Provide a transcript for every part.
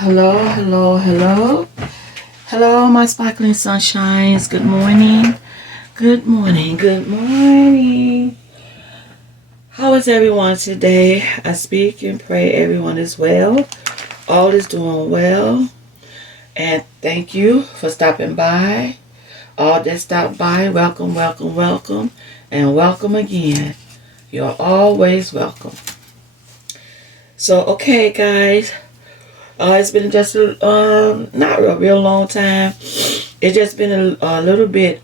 Hello, hello, hello. Hello, my sparkling sunshines. Good morning. Good morning. Good morning. How is everyone today? I speak and pray everyone is well. All is doing well. And thank you for stopping by. All that stopped by, welcome, welcome, welcome. And welcome again. You're always welcome. So, okay, guys. It's been just not a real long time. It's just been a little bit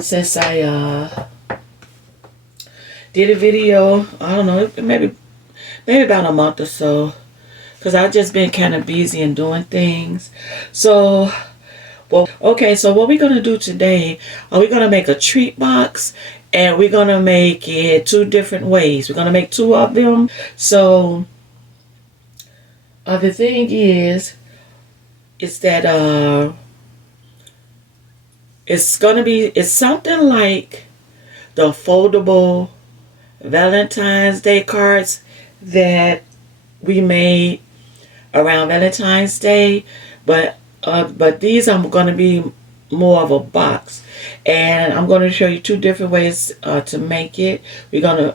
since I did a video. I don't know, maybe about a month or so, because I've just been kind of busy and doing things. So, well, okay. So what we're gonna do today? We're gonna make a treat box, and we're gonna make it two different ways. We're gonna make two of them. So. The thing is that it's something like the foldable Valentine's Day cards that we made around Valentine's Day, but these are going to be more of a box, and I'm going to show you two different ways to make it.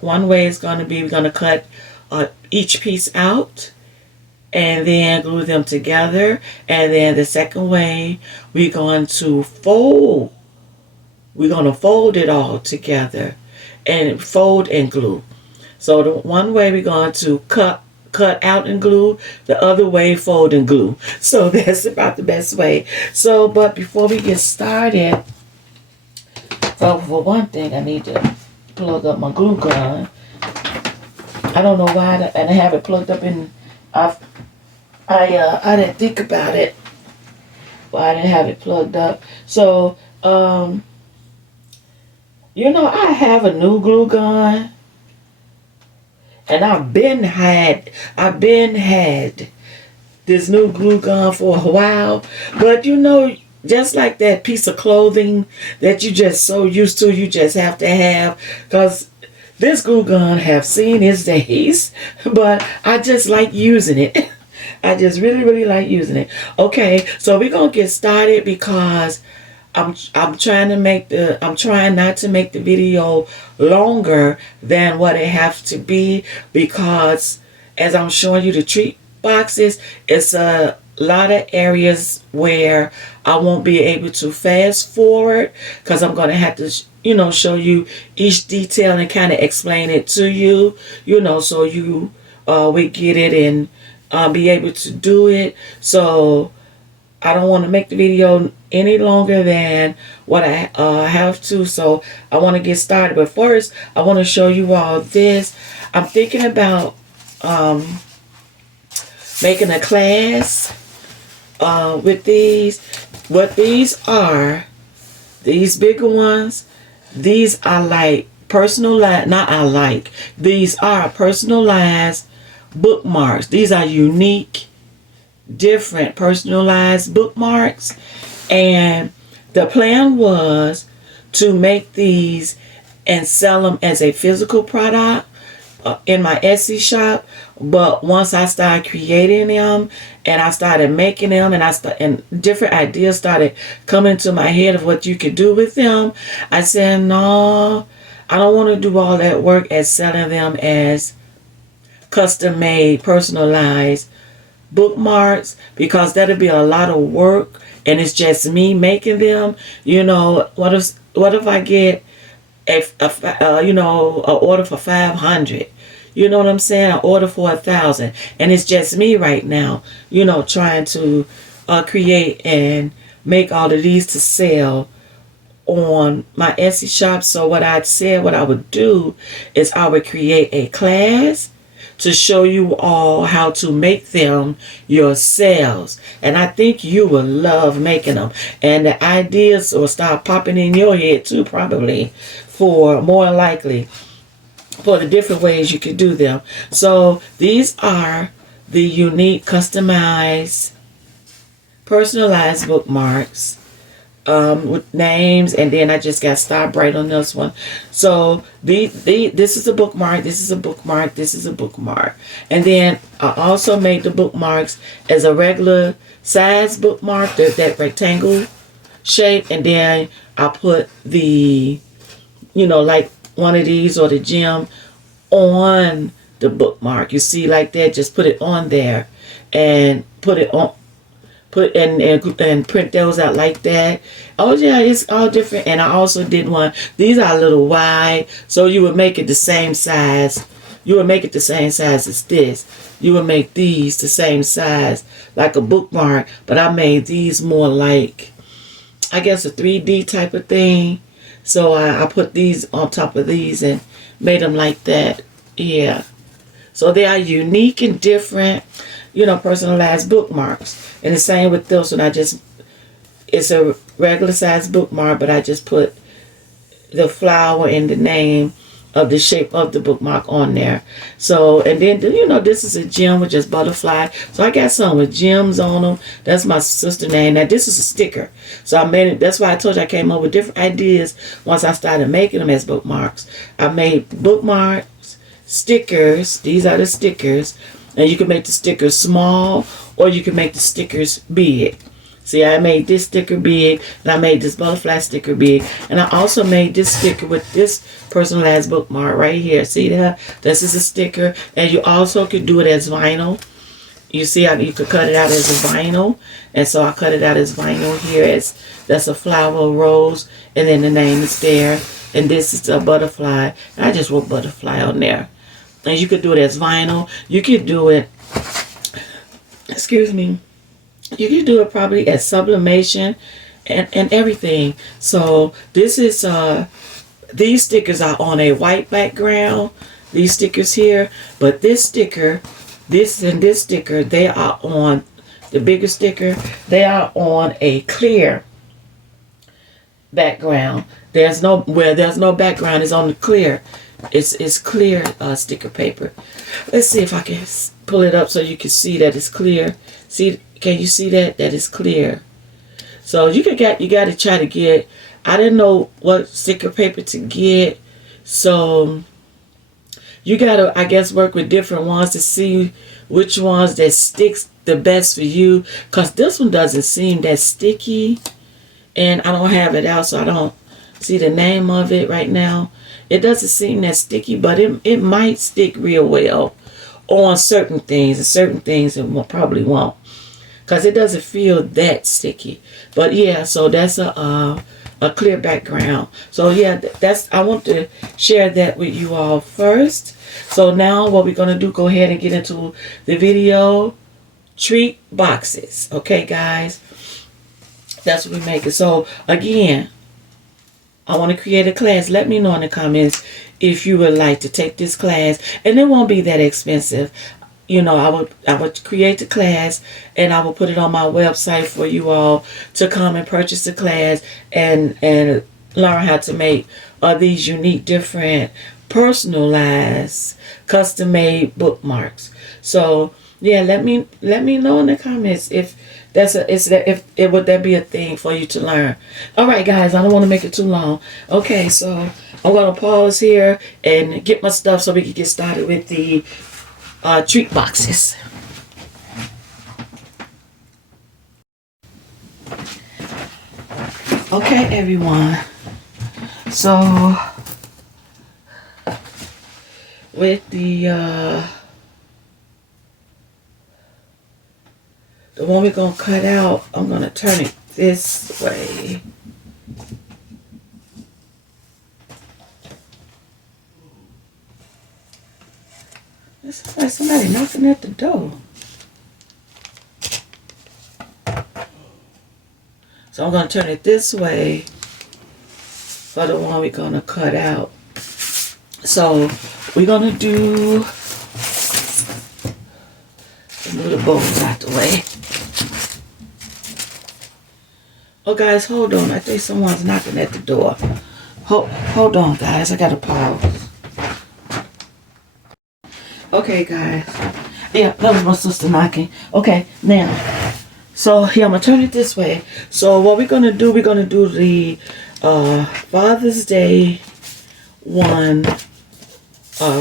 One way is going to be we're going to cut each piece out and then glue them together. And then the second way, we're going to fold it all together and fold and glue. So the one way we're going to cut out and glue, the other way fold and glue. So that's about the best way. So, but before we get started, so for one thing, I need to plug up my glue gun. I don't know why I have it plugged up in. I didn't think about it. Well, I didn't have it plugged up. So, I have a new glue gun, and I've been had this new glue gun for a while. But just like that piece of clothing that you just so used to, you just have to have, because this glue gun have seen its days. But I just like using it. I just really, really like using it. Okay, so we're gonna get started because I'm trying not to make the video longer than what it has to be, because as I'm showing you the treat boxes, it's a lot of areas where I won't be able to fast forward, because I'm gonna have to show you each detail and kind of explain it to you, so you we get it and be able to do it. So I don't want to make the video any longer than what I have to. So I want to get started. But first, I want to show you all this. I'm thinking about making a class with these. What these are, these bigger ones, these are like personalized, these are personalized bookmarks. These are unique, different, personalized bookmarks. And the plan was to make these and sell them as a physical product in my Etsy shop. But once I started creating them and I started making them, and different ideas started coming to my head of what you could do with them, I said, no, I don't want to do all that work as selling them as custom made, personalized bookmarks, because that'll be a lot of work and it's just me making them. What if I get a order for 500? You know what I'm saying? An order for 1,000, and it's just me right now, trying to create and make all of these to sell on my Etsy shop. So what I would do is I would create a class to show you all how to make them yourselves. And I think you will love making them. And the ideas will start popping in your head too, probably, for the different ways you could do them. So these are the unique, customized, personalized bookmarks with names, and then I just got Stop Bright on this one. So this is a bookmark, this is a bookmark, this is a bookmark. And then I also made the bookmarks as a regular size bookmark, that rectangle shape, and then I put the, like one of these or the gem on the bookmark. You see, like that, just put it on there and put it on, and print those out like that. Oh yeah, it's all different. And I also did one, these are a little wide, so you would make it the same size. You would make it the same size as this. You would make these the same size like a bookmark, but I made these more like, I guess, a 3D type of thing. So I put these on top of these and made them like that. Yeah. So they are unique and different, personalized bookmarks. And the same with this one. It's a regular size bookmark, but I just put the flower and the name of the shape of the bookmark on there. So, and then, this is a gem with just butterfly. So I got some with gems on them. That's my sister's name. Now, this is a sticker. So I made it, that's why I told you I came up with different ideas once I started making them as bookmarks. I made bookmarks, stickers. These are the stickers. And you can make the stickers small, or you can make the stickers big. See, I made this sticker big, and I made this butterfly sticker big, and I also made this sticker with this personalized bookmark right here. See that? This is a sticker, and you also could do it as vinyl. You see how you could cut it out as a vinyl, and so I cut it out as vinyl here. That's a flower, a rose, and then the name is there, and this is a butterfly. And I just wrote butterfly on there. And you could do it as vinyl. You could do it, excuse me, you can do it probably as sublimation and everything. So this is, these stickers are on a white background, these stickers here. But this sticker, this and this sticker, they are on, the bigger sticker, they are on a clear background. Where there's no background, is on the clear. It's clear sticker paper. Let's see if I can pull it up so you can see that it's clear. See, can you see that it's clear? So you got to try to get. I didn't know what sticker paper to get, so you got to, I guess, work with different ones to see which ones that sticks the best for you. Cause this one doesn't seem that sticky, and I don't have it out, so I don't see the name of it right now. It doesn't seem that sticky, but it might stick real well on certain things, and certain things it probably won't, because it doesn't feel that sticky. But yeah, so that's a clear background. So yeah, I want to share that with you all first. So now what we're going to do, go ahead and get into the video. Treat boxes. Okay, guys? That's what we're making. So again, I want to create a class. Let me know in the comments if you would like to take this class, and it won't be that expensive. I would create the class, and I will put it on my website for you all to come and purchase the class and learn how to make these unique, different, personalized, custom-made bookmarks. So yeah, let me know in the comments if would that be a thing for you to learn. All right, guys, I don't want to make it too long. Okay, so I'm gonna pause here and get my stuff so we can get started with the treat boxes. Okay, everyone. So with the one we're gonna cut out, I'm gonna turn it this way. It's like somebody knocking at the door. So I'm gonna turn it this way for the one we're gonna cut out. So we're gonna move the bowls out the way. Oh, guys, hold on. I think someone's knocking at the door. Hold on, guys. I gotta pause. Okay, guys. Yeah, that was my sister knocking. Okay, now, So here, I'm gonna turn it this way. So what we're gonna do the Father's Day one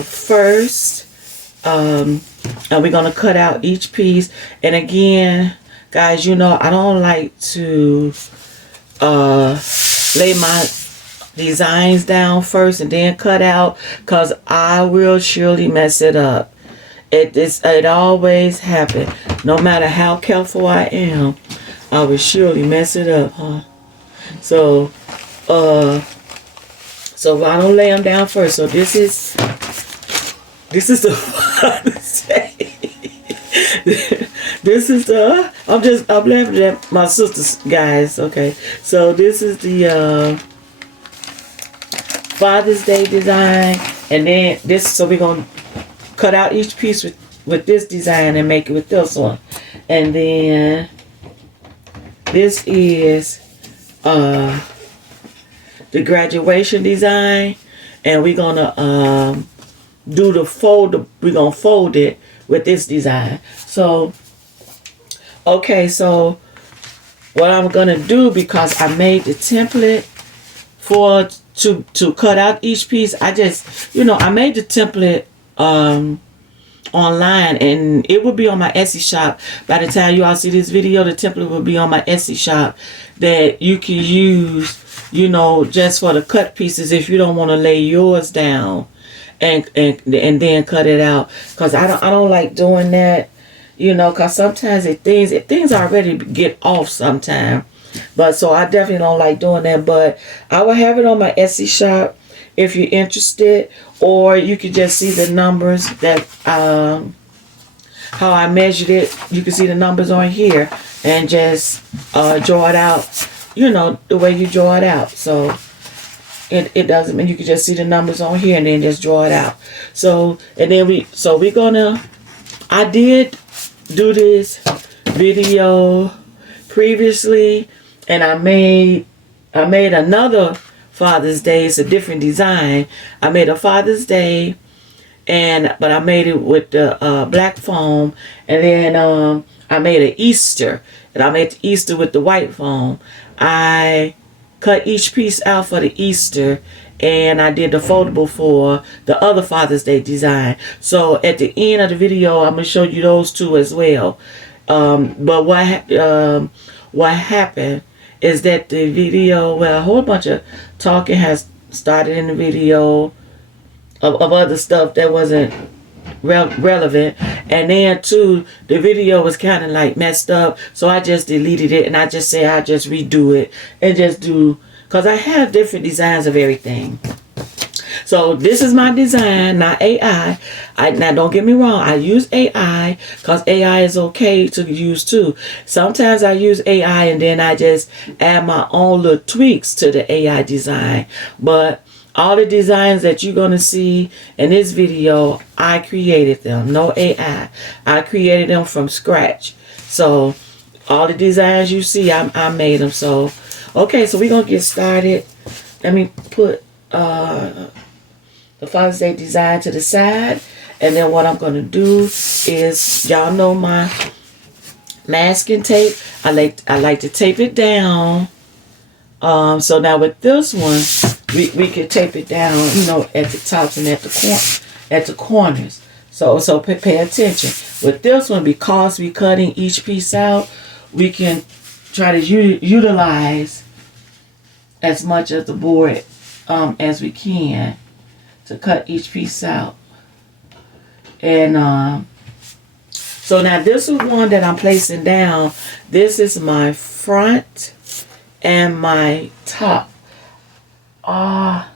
first. And we're gonna cut out each piece. And again, guys, you know I don't like to lay my designs down first and then cut out, because I will surely mess it up. It always happens. No matter how careful I am, I will surely mess it up, huh? So so I don't lay them down first. So this is the Father's Day. This is the I'm laughing at my sisters, guys. Okay, so this is the Father's Day design, and then this. So we're gonna cut out each piece with this design and make it with this one, and then this is the graduation design, and we're gonna do the fold. We're gonna fold it with this design. So okay, so what I'm gonna do, because I made the template for to cut out each piece, I just, you know, I made the template online, and it will be on my Etsy shop. By the time you all see this video, the template will be on my Etsy shop that you can use, you know, just for the cut pieces if you don't want to lay yours down and then cut it out, because I don't like doing that, you know, because sometimes things already get off sometimes. But so I definitely don't like doing that. But I will have it on my Etsy shop if you're interested, or you can just see the numbers that how I measured it. You can see the numbers on here and just draw it out, you know, the way you draw it out. So it doesn't mean, you can just see the numbers on here and then just draw it out. So and then we're gonna, I did do this video previously, and I made another Father's Day. It's a different design. I made a Father's Day, but I made it with the black foam, and then I made an Easter, and I made the Easter with the white foam. I cut each piece out for the Easter, and I did the foldable for the other Father's Day design. So at the end of the video, I'm gonna show you those two as well. But what happened is that the video, well, a whole bunch of talking has started in the video of other stuff that wasn't relevant, and then too, the video was kind of like messed up, so I just deleted it, and I just say I just redo it and just do, because I have different designs of everything. So this is my design, not AI. Now don't get me wrong, I use AI because AI is okay to use too. Sometimes I use AI and then I just add my own little tweaks to the AI design. But all the designs that you're going to see in this video, I created them. No AI. I created them from scratch. So all the designs you see, I made them. So, okay, so we're going to get started. Let me put the Father's Day design to the side. And then what I'm going to do is, y'all know my masking tape. I like to tape it down. So now with this one, we can tape it down, you know, at the tops and at the corners. So pay attention. With this one, because we're cutting each piece out, we can try to utilize as much of the board as we can to cut each piece out. And so now this is one that I'm placing down. This is my front and my top. I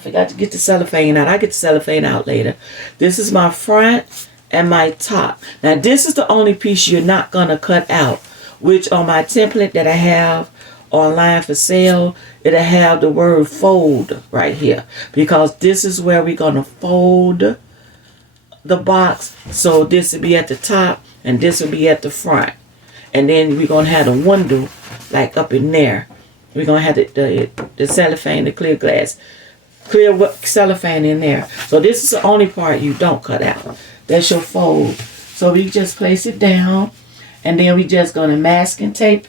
forgot to get the cellophane out. I get the cellophane out later. This is my front and my top. Now this is the only piece you're not gonna cut out, which on my template that I have online for sale, it'll have the word fold right here, because this is where we're gonna fold the box. So this will be at the top and this will be at the front, and then we're gonna have the window like up in there. We're gonna have the cellophane, the clear cellophane in there. So this is the only part you don't cut out. That's your fold. So we just place it down, And then we just gonna masking tape.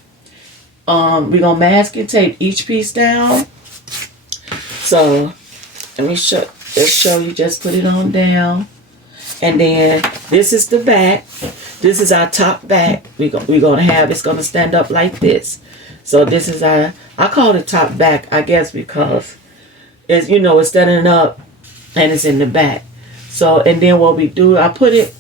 We're gonna masking tape each piece down. So let me just show you. Just put it on down. And then this is the back. This is our top back. We're gonna have, it's gonna stand up like this. So this is our, I call it top back, I guess, because it's, you know, it's standing up and it's in the back. So, and then what we do, I put it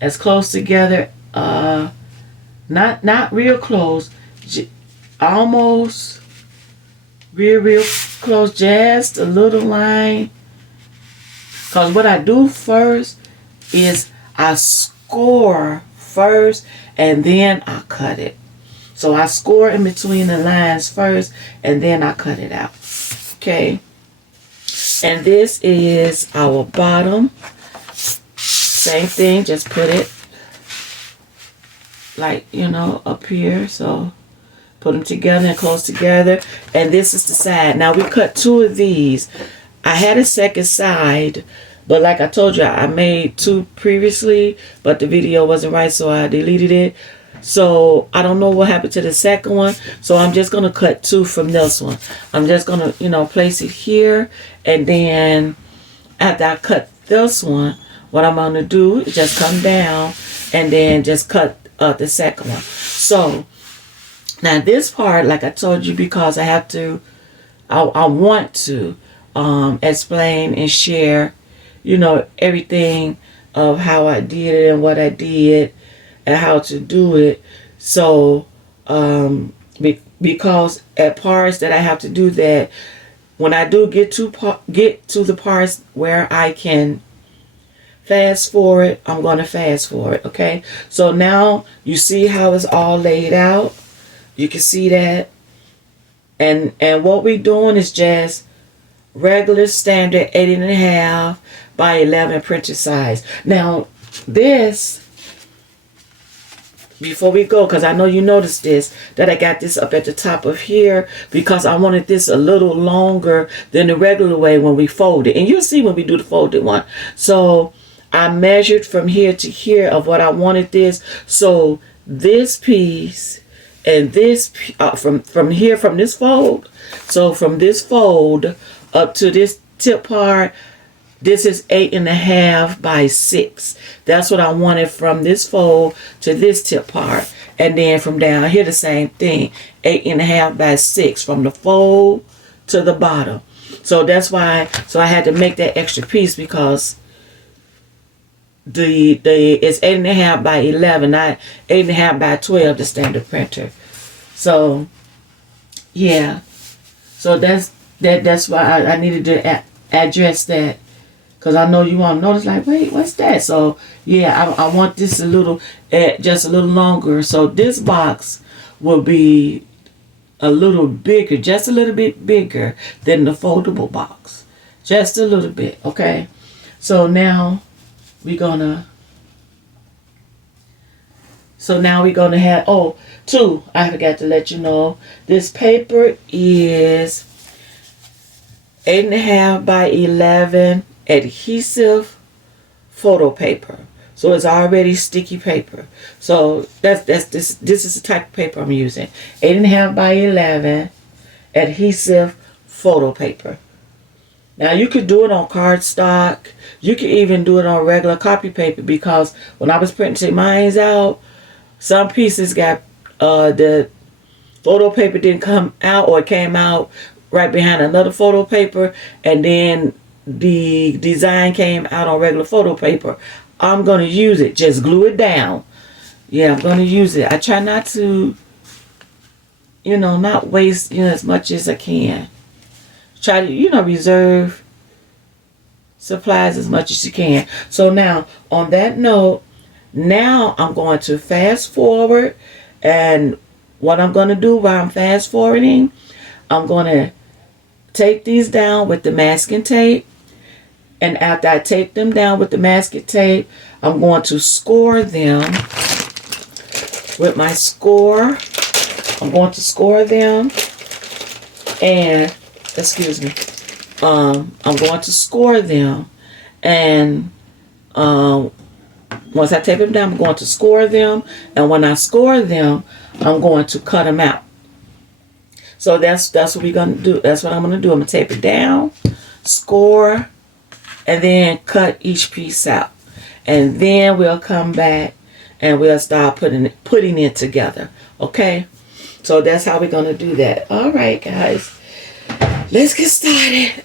as close together, not real close, almost real close, just a little line. Because what I do first is I score first and then I cut it. So I score in between the lines first and then I cut it out. Okay. And this is our bottom. Same thing, just put it like, you know, up here. So put them together and close together. And this is the side. Now we cut 2 of these. I had a second side, but like I told you, I made 2 previously, but the video wasn't right, so I deleted it. So I don't know what happened to the second one. So I'm just going to cut 2 from this one. I'm just going to, you know, place it here. And then after I cut this one, what I'm going to do is just come down and then just cut the second one. So now this part, like I told you, because I have to, I want to explain and share, you know, everything of how I did it and what I did and how to do it. So because at parts that I have to do that, when I do get to the parts where I can fast forward, I'm going to fast forward. Okay, so now you see how it's all laid out. You can see that, and what we're doing is just regular standard 8.5 by 11 printed size. Now this, before we go, because I know you noticed this, that I got this up at the top of here because I wanted this a little longer than the regular way when we fold it. And you'll see when we do the folded one. So I measured from here to here of what I wanted this. So this piece and this from here, from this fold. So from this fold up to this tip part, this is 8.5 by 6. That's what I wanted from this fold to this tip part. And then from down here, the same thing, 8.5 by 6 from the fold to the bottom. So that's why, so I had to make that extra piece because it's 8.5 by 11, not 8.5 by 12, the standard printer. So yeah, so that's why I needed to address that, because I know you want to notice, like, wait, what's that? So yeah, I want this a little, just a little longer. So this box will be a little bigger, just a little bit bigger than the foldable box, just a little bit. Okay, so now we're gonna have, oh, 2, I forgot to let you know, this paper is 8.5 by 11 adhesive photo paper. So it's already sticky paper. So this is the type of paper I'm using. 8.5 by 11 adhesive photo paper. Now you could do it on cardstock. You could even do it on regular copy paper, because when I was printing mine out, some pieces got the photo paper didn't come out, or it came out right behind another photo paper, and then the design came out on regular photo paper. I'm going to use it. Just glue it down. Yeah, I'm going to use it. I try not to, not waste, as much as I can. Try to, reserve supplies as much as you can. So now, on that note, now I'm going to fast forward. And what I'm going to do while I'm fast forwarding, I'm going to take these down with the masking tape. And after I take them down with the masking tape, I'm going to score them with my score. I'm going to score them. And, excuse me, I'm going to score them. And Once I tape them down, I'm going to score them. And when I score them, I'm going to cut them out. So that's what we're going to do. That's what I'm going to do. I'm going to tape it down, score, and then cut each piece out. And then we'll come back and we'll start putting it together. Okay? So that's how we're going to do that. All right, guys. Let's get started.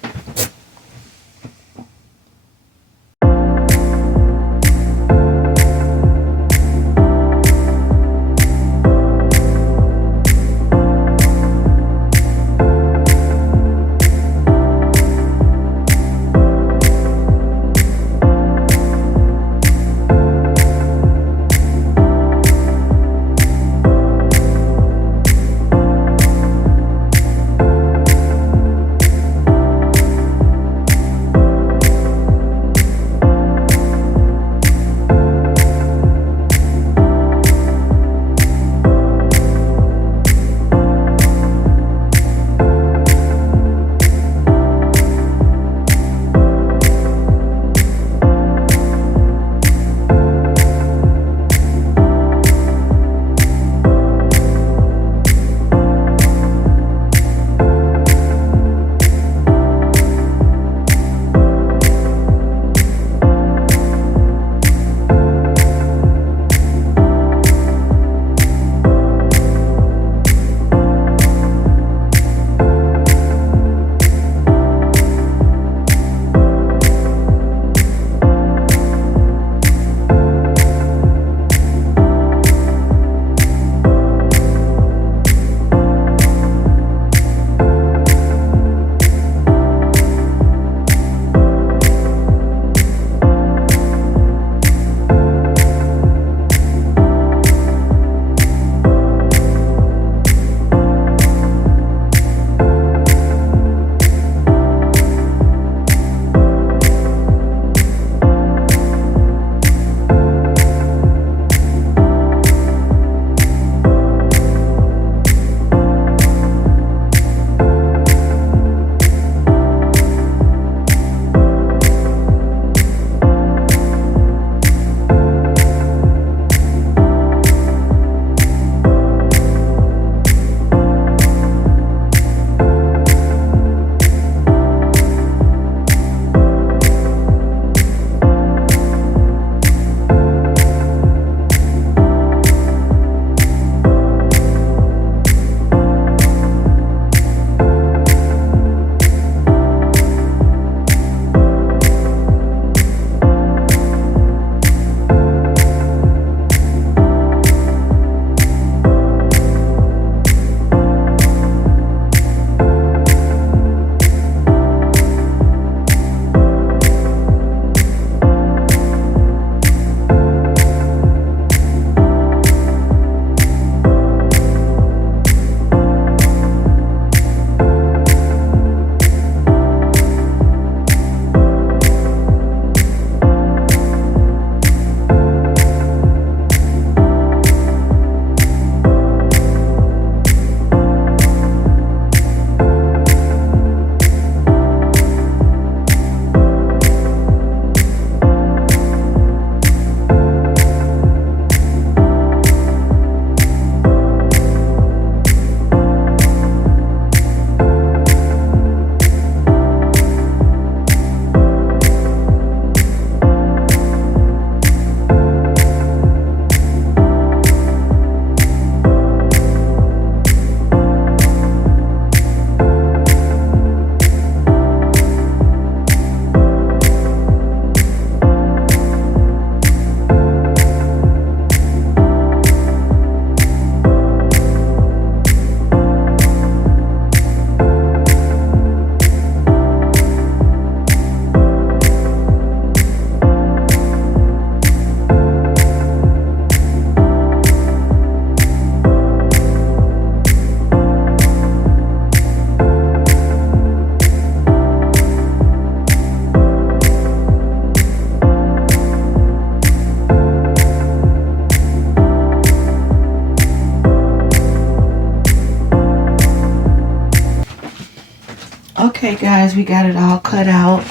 Okay, guys, we got it all cut out.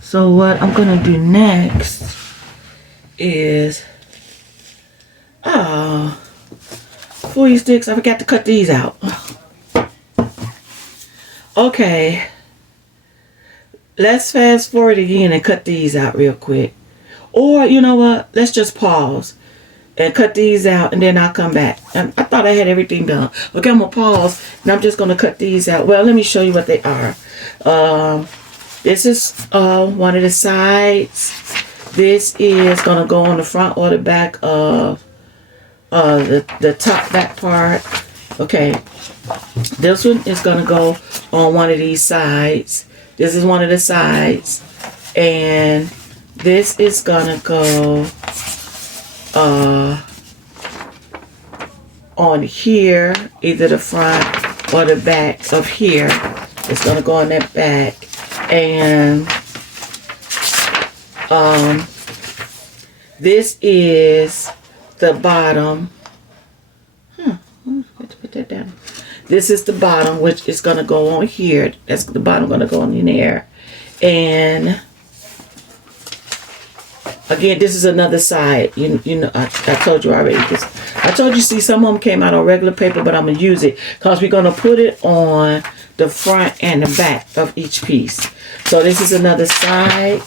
So what I'm gonna do next is, foil sticks. I forgot to cut these out. Okay. Let's fast forward again and cut these out real quick. Or, you know what? Let's just pause and cut these out, and then I'll come back. I thought I had everything done. Okay, I'm going to pause, and I'm just going to cut these out. Well, let me show you what they are. This is one of the sides. This is going to go on the front or the back of the top back part. Okay. This one is going to go on one of these sides. This is one of the sides. And this is going to go on here, either the front or the back of here. It's going to go on that back. And this is the bottom. Let's put that down. This is the bottom, which is going to go on here. That's the bottom going to go on in there. And again, this is another side. You know, I told you already. I told you, see, some of them came out on regular paper, but I'm going to use it because we're going to put it on the front and the back of each piece. So this is another side.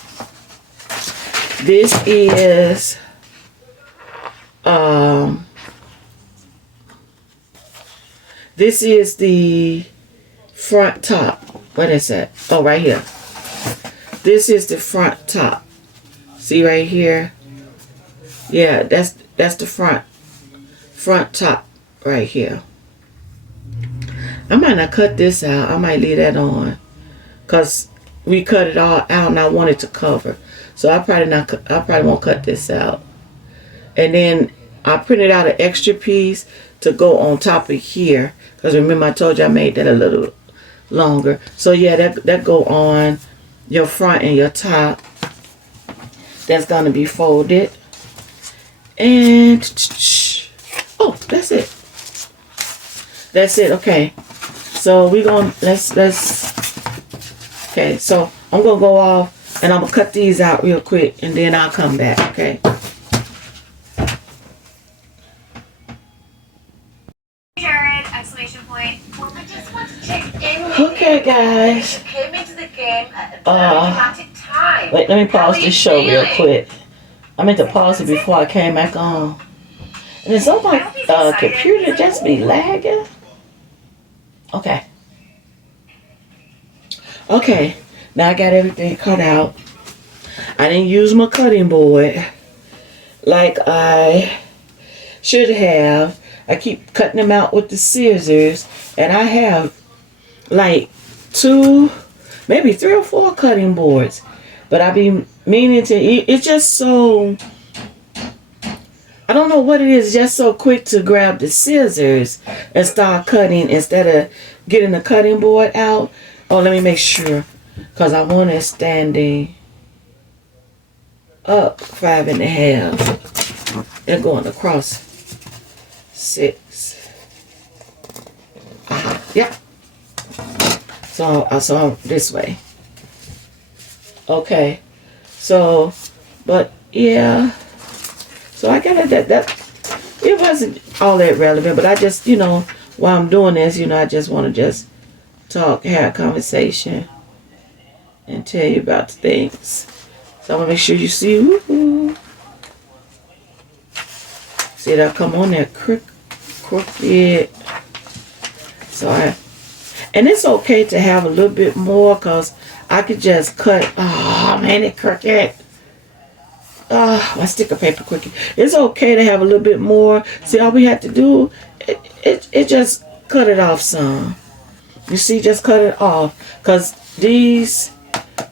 This is this is the front top. What is that? Oh, right here. This is the front top. See right here? Yeah, that's the front top right here. I might not cut this out. I might leave that on because we cut it all out and I want it to cover. So I probably won't cut this out. And then I printed out an extra piece to go on top of here. Because remember I told you I made that a little longer. So yeah, that go on your front and your top. That's going to be folded. And oh, that's it. That's it. Okay. So we're going to let's okay, so I'm going to go off and I'm going to cut these out real quick and then I'll come back, okay? Exclamation point. I just want to check in. Okay, guys. You came into the game at a dramatic time. Wait, let me pause this show real quick. I meant to pause it before I came back on. And it's on my computer just be lagging. Okay. Okay. Now I got everything cut out. I didn't use my cutting board like I should have. I keep cutting them out with the scissors, and I have like 2, maybe 3 or 4 cutting boards, but I've been meaning to. It's just so, I don't know what it is. It's just so quick to grab the scissors and start cutting instead of getting the cutting board out. Oh, let me make sure, because I want it standing up 5.5 and going across 6. Yep. So this way. Okay. So, but yeah. So I got that it wasn't all that relevant, but I just, while I'm doing this, I just want to just talk, have a conversation, and tell you about things. So I'm gonna make sure you see. Woo-hoo. See that come on there crooked. So and it's okay to have a little bit more because I could just cut. Oh man, it crooked. My sticker paper crooked. It's okay to have a little bit more. See, all we had to do, it just cut it off some. You see, just cut it off because these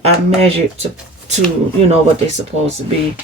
are measured to what they're supposed to be.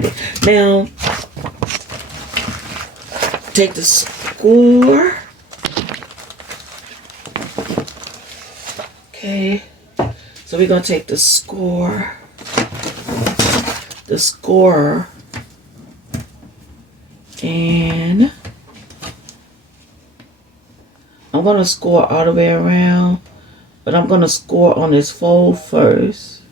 find it. Now, take the score. Okay. So we're going to take the scorer, and I'm going to score all the way around, but I'm going to score on this fold first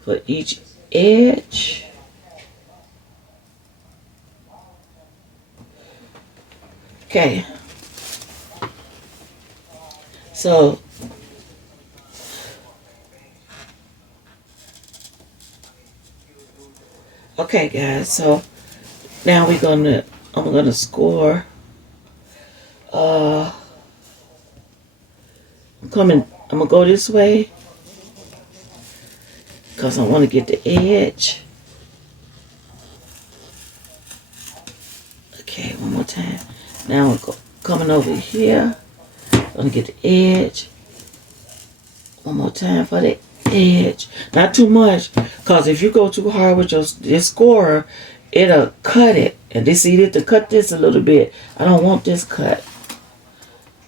for each edge. Okay. So okay guys, so now I'm gonna score. I'm gonna go this way because I want to get the edge. Okay, one more time. Now I'm coming over here. I'm gonna get the edge. One more time for the edge. Not too much, because if you go too hard with this scorer, it'll cut it. And this needed to cut this a little bit. I don't want this cut.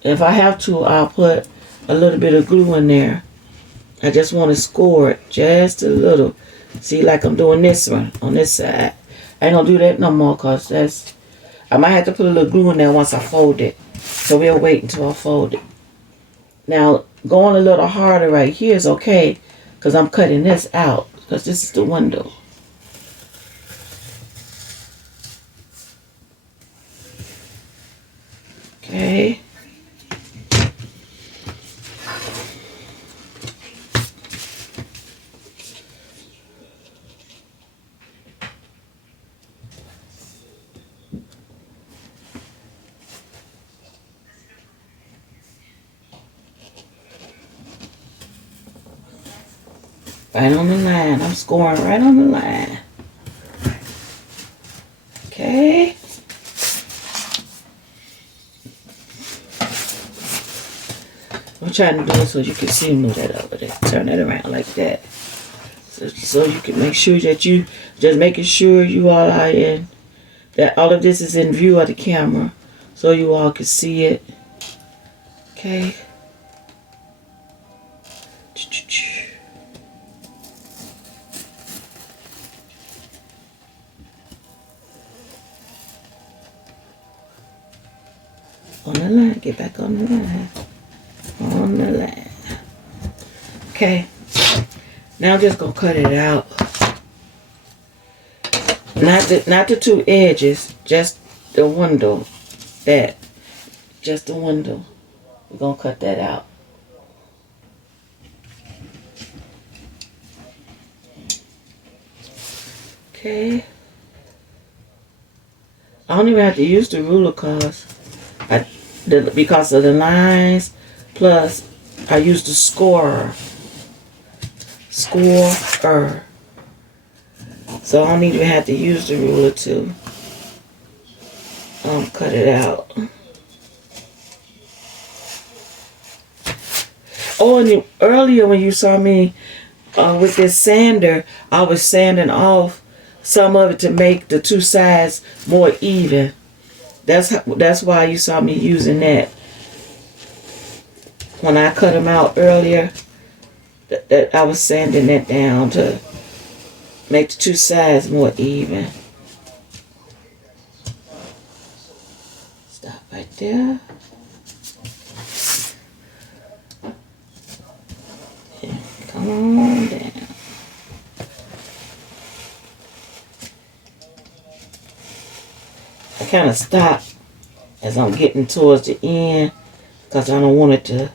If I have to, I'll put a little bit of glue in there. I just want to score it just a little. See, like I'm doing this one on this side. I ain't gonna do that no more, because I might have to put a little glue in there once I fold it. So we'll wait until I fold it. Now, going a little harder right here is okay, because I'm cutting this out, because this is the window. Okay. Right on the line. I'm scoring right on the line. Okay. I'm trying to do it so you can see, move that over there. Turn that around like that. So you can make sure that you, just making sure you all are in, that all of this is in view of the camera. So you all can see it. Okay. On the line, get back on the line. On the line. Okay. Now I'm just gonna cut it out. Not the two edges, just the window. Just the window. We're gonna cut that out. Okay. I don't even have to use the ruler because of the lines. Plus, I use the scorer. So I don't even have to use the ruler to cut it out. Oh, and earlier when you saw me with this sander, I was sanding off some of it to make the two sides more even. That's why you saw me using that. When I cut them out earlier, that I was sanding that down to make the two sides more even. Stop right there. And come on down. I kind of stop as I'm getting towards the end, because I don't want it to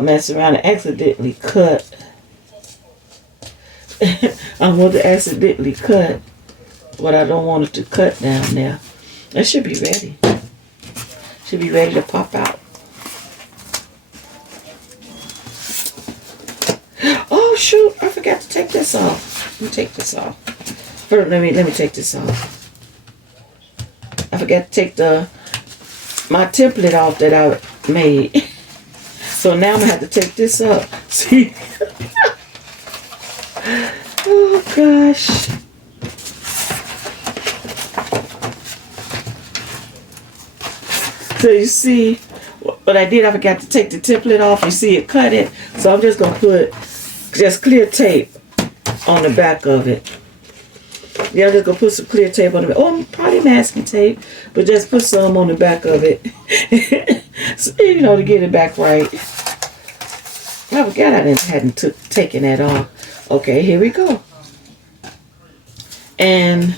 mess around and accidentally cut. I want to accidentally cut, but I don't want it to cut down there. It should be ready. Should be ready to pop out. Oh shoot! I forgot to take this off. Let me take this off. First, let me take this off. I forgot to take my template off that I made. So now I'm gonna have to take this up. See? Oh gosh. So you see what I did, I forgot to take the template off. You see it cut it. So I'm just gonna put just clear tape on the back of it. Yeah, I'm just gonna put some clear tape on the back. Oh, probably masking tape, but just put some on the back of it. So, you know, to get it back right. I forgot I hadn't taken that off. Okay, here we go. And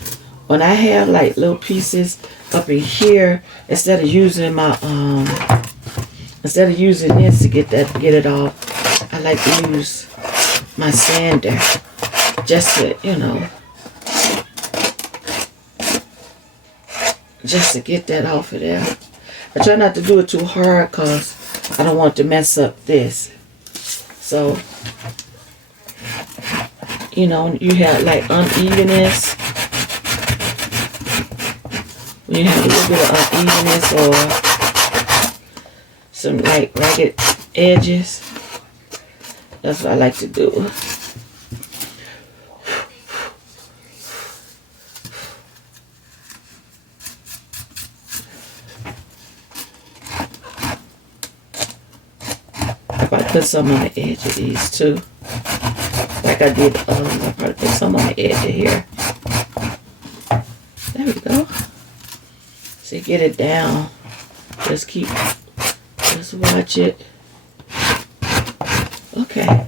when I have like little pieces up in here, instead of using this to get it off, I like to use my sander just to, you know, just to get that off of there. I try not to do it too hard because I don't want to mess up this. So, you know, you have like unevenness. When you have a little bit of unevenness or some like ragged edges, that's what I like to do. I probably put some on the edge of these too. Like I did, I probably put some on the edge of here. There we go. So get it down. Just watch it. Okay.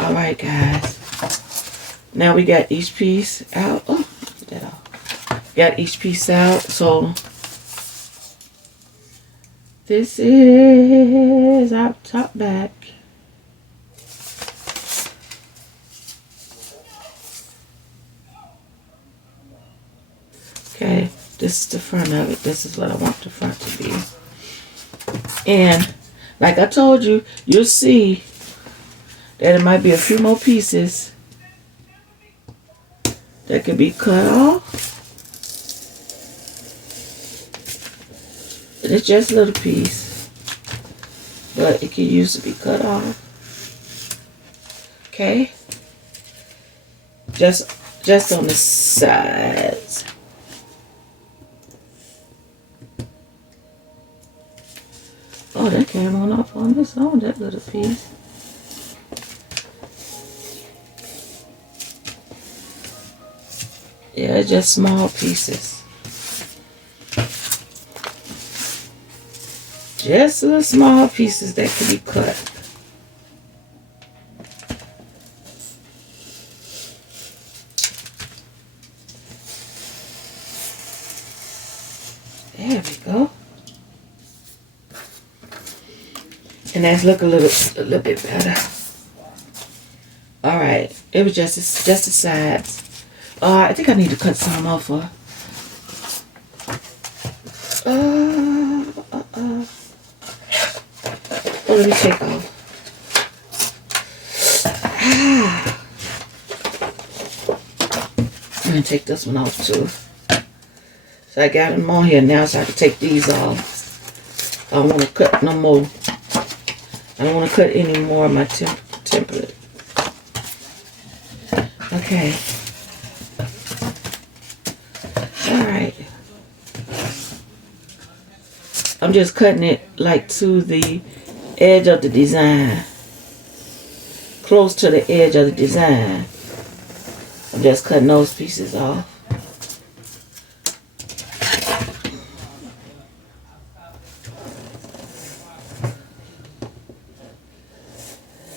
Alright guys. Now we got each piece out. Oh, get that off. Got each piece out. So this is our top back. Okay, this is the front of it. This is what I want the front to be. And like I told you, you'll see that it might be a few more pieces that could be cut off. And it's just a little piece, but it can use to be cut off. Okay, just on the sides. Oh, that came on off on its own, that little piece. Yeah, it's just small pieces. Just little small pieces that can be cut. There we go. And that's look a little bit better. All right, it was just the sides. I think I need to cut some off. Oh, let me take off. I'm gonna take this one off too. So I got them on here now, so I can take these off. I don't want to cut no more. I don't want to cut any more of my template. Okay. Alright. I'm just cutting it like to the edge of the design. Close to the edge of the design. I'm just cutting those pieces off.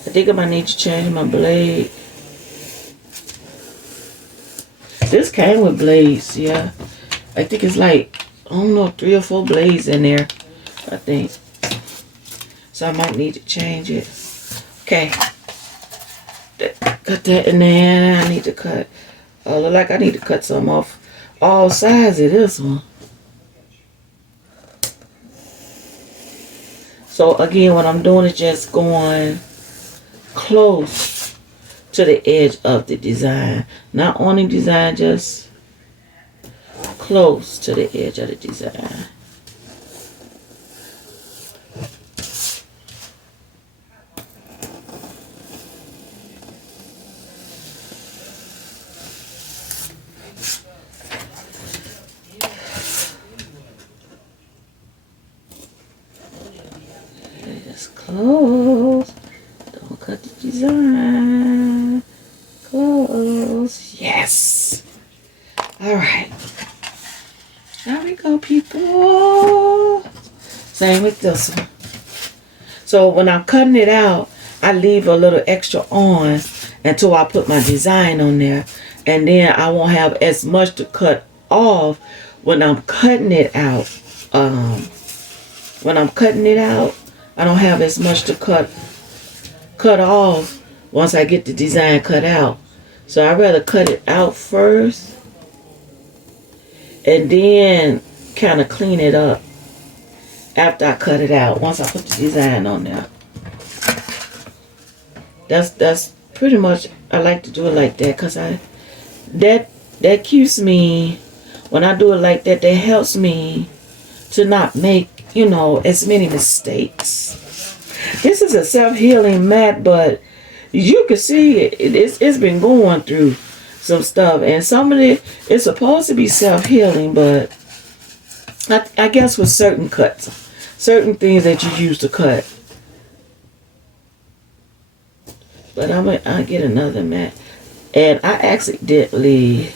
I think I might need to change my blade. This came with blades, yeah. I think it's like, I don't know, 3 or 4 blades in there, I think. So I might need to change it. Okay. Cut that in there. I need to cut. Look like I need to cut some off all sides of this one. So again, what I'm doing is just going close to the edge of the design. Not on the design, just close to the edge of the design. Just close. Don't cut the design. Close. Yes. All right. There we go, people. Same with this one. So when I'm cutting it out, I leave a little extra on until I put my design on there. And then I won't have as much to cut off when I'm cutting it out. When I'm cutting it out, I don't have as much to cut off once I get the design cut out. So I'd rather cut it out first and then kind of clean it up after I cut it out, once I put the design on there. That's pretty much, I like to do it like that, because that keeps me, when I do it like that, that helps me to not make, as many mistakes. This is a self-healing mat, but you can see it's been going through some stuff, and some of it is supposed to be self-healing, but I guess with certain cuts, certain things that you use to cut. But I'll get another mat. And I accidentally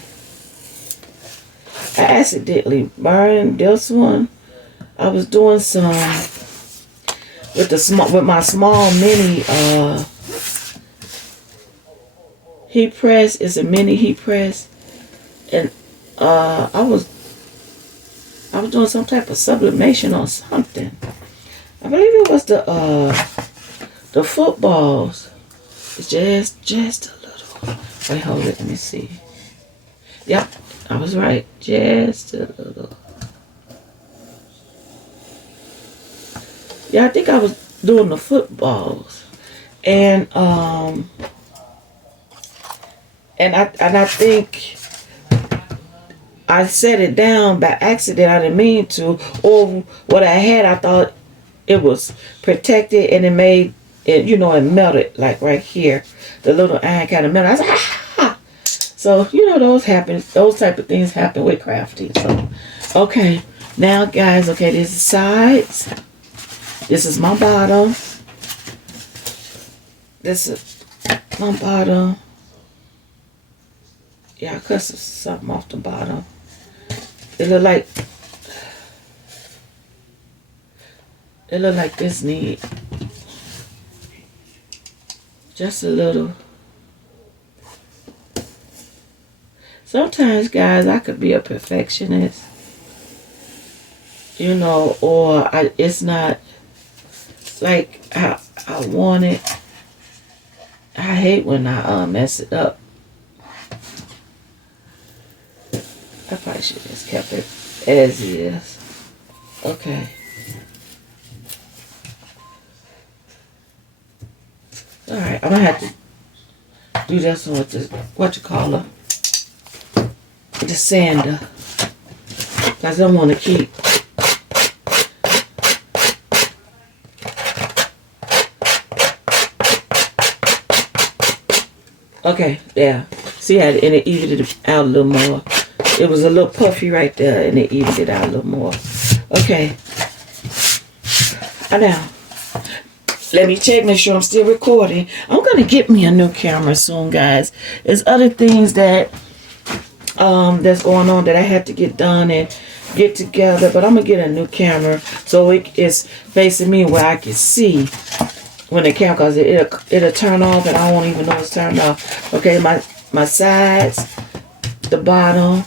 burned this one. I was doing some with my small mini heat press. It's a mini heat press, and I was doing some type of sublimation on something. I believe it was the footballs. It's just a little. Wait, hold it. Let me see. Yep, I was right. Just a little. Yeah, I think I was doing the footballs, and I think I set it down by accident. I didn't mean to, or what I had, I thought it was protected, and it made it, it melted, like right here. The little iron kind of melted. I was like, ah! So, those type of things happen with crafting. So, okay, now guys, okay, this is sides. This is my bottom. This is my bottom. Yeah, I cut something off the bottom. It look like this need just a little. Sometimes, guys, I could be a perfectionist, or it's not like I want it. I hate when I mess it up. I probably should have just kept it as is. Okay. Alright, I'm gonna have to do this one with the, the sander. Because I don't want to keep. Okay, yeah. See how it evened it out a little more. It was a little puffy right there, and it evened it out a little more. Okay. Now, let me check, make sure I'm still recording. I'm going to get me a new camera soon, guys. There's other things that that's going on that I had to get done and get together, but I'm going to get a new camera so it is facing me where I can see when the camera, because it'll turn off and I won't even know it's turned off. Okay, my sides, the bottom.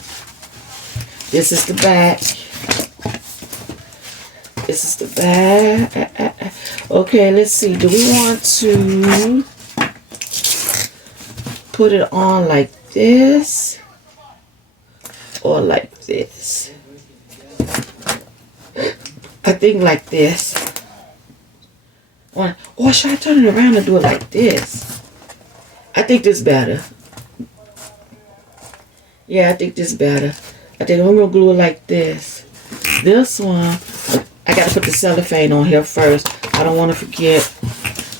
This is the back. This is the back. Okay, let's see. Do we want to put it on like this or like this? I think like this. Or should I turn it around and do it like this? I think this better. Yeah, I think this better. I think I'm going to glue it like this. This one, I got to put the cellophane on here first. I don't want to forget.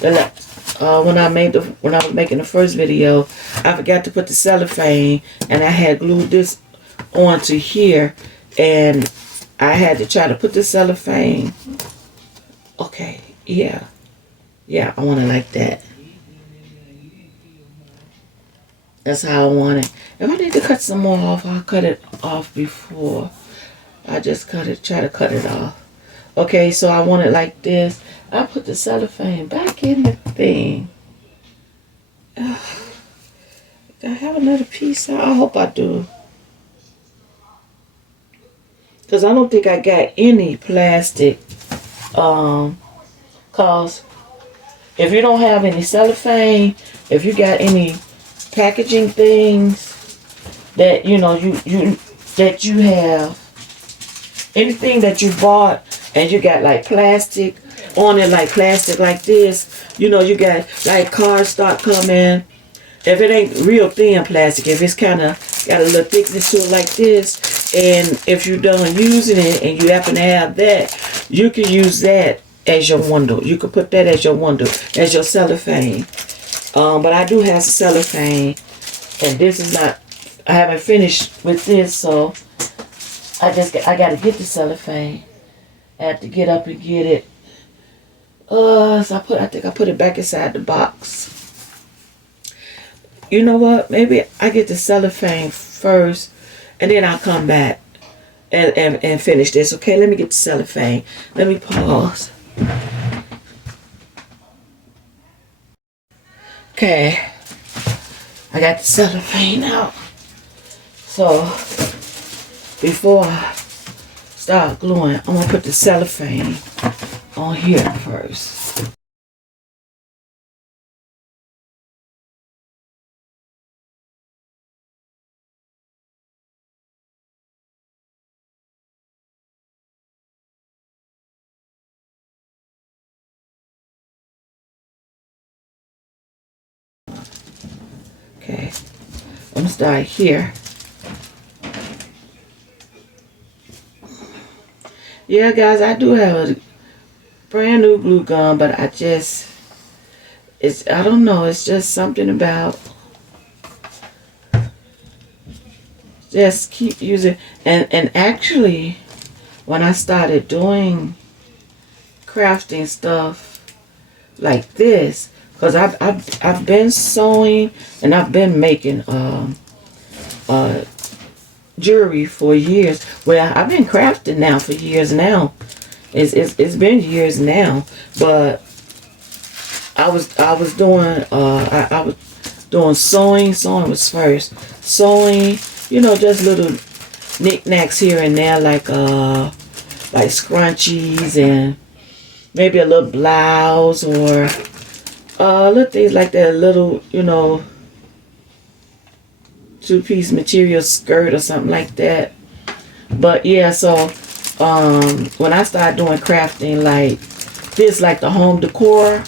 When I was making the first video, I forgot to put the cellophane, and I had glued this onto here, and I had to try to put the cellophane. Okay, yeah. Yeah, I want it like that. That's how I want it. If I need to cut some more off, I'll cut it off before. I just try to cut it off. Okay, so I want it like this. I put the cellophane back in the thing. Ugh. Do I have another piece? I hope I do. Because I don't think I got any plastic. Cause if you don't have any cellophane, if you got any packaging things that that you have, anything that you bought and you got like plastic on it, like plastic like this, you got like cardstock coming. If it ain't real thin plastic, if it's kind of got a little thickness to it like this, and if you're done using it and you happen to have that, you can use that as your window. You can put that as your window, as your cellophane. But I do have cellophane, and this is not, I haven't finished with this, so I got to get the cellophane. I have to get up and get it. So I think I put it back inside the box. You know what? Maybe I get the cellophane first, and then I'll come back and finish this. Okay, let me get the cellophane. Let me pause. Okay, I got the cellophane out. So before I start gluing, I'm gonna put the cellophane on here first. Okay, I'm gonna start here. Yeah, guys, I do have a brand new glue gun, but I don't know, it's just something about just keep using. And actually, when I started doing crafting stuff like this, because I've been sewing and I've been making jewelry for years. Well, I've been crafting now for years now. It's been years now, but I was doing I was doing sewing. Sewing was first. Sewing, just little knickknacks here and there, like scrunchies and maybe a little blouse or little things like that. Little, two-piece material skirt or something like that. But yeah, so when I started doing crafting like this, like the home decor,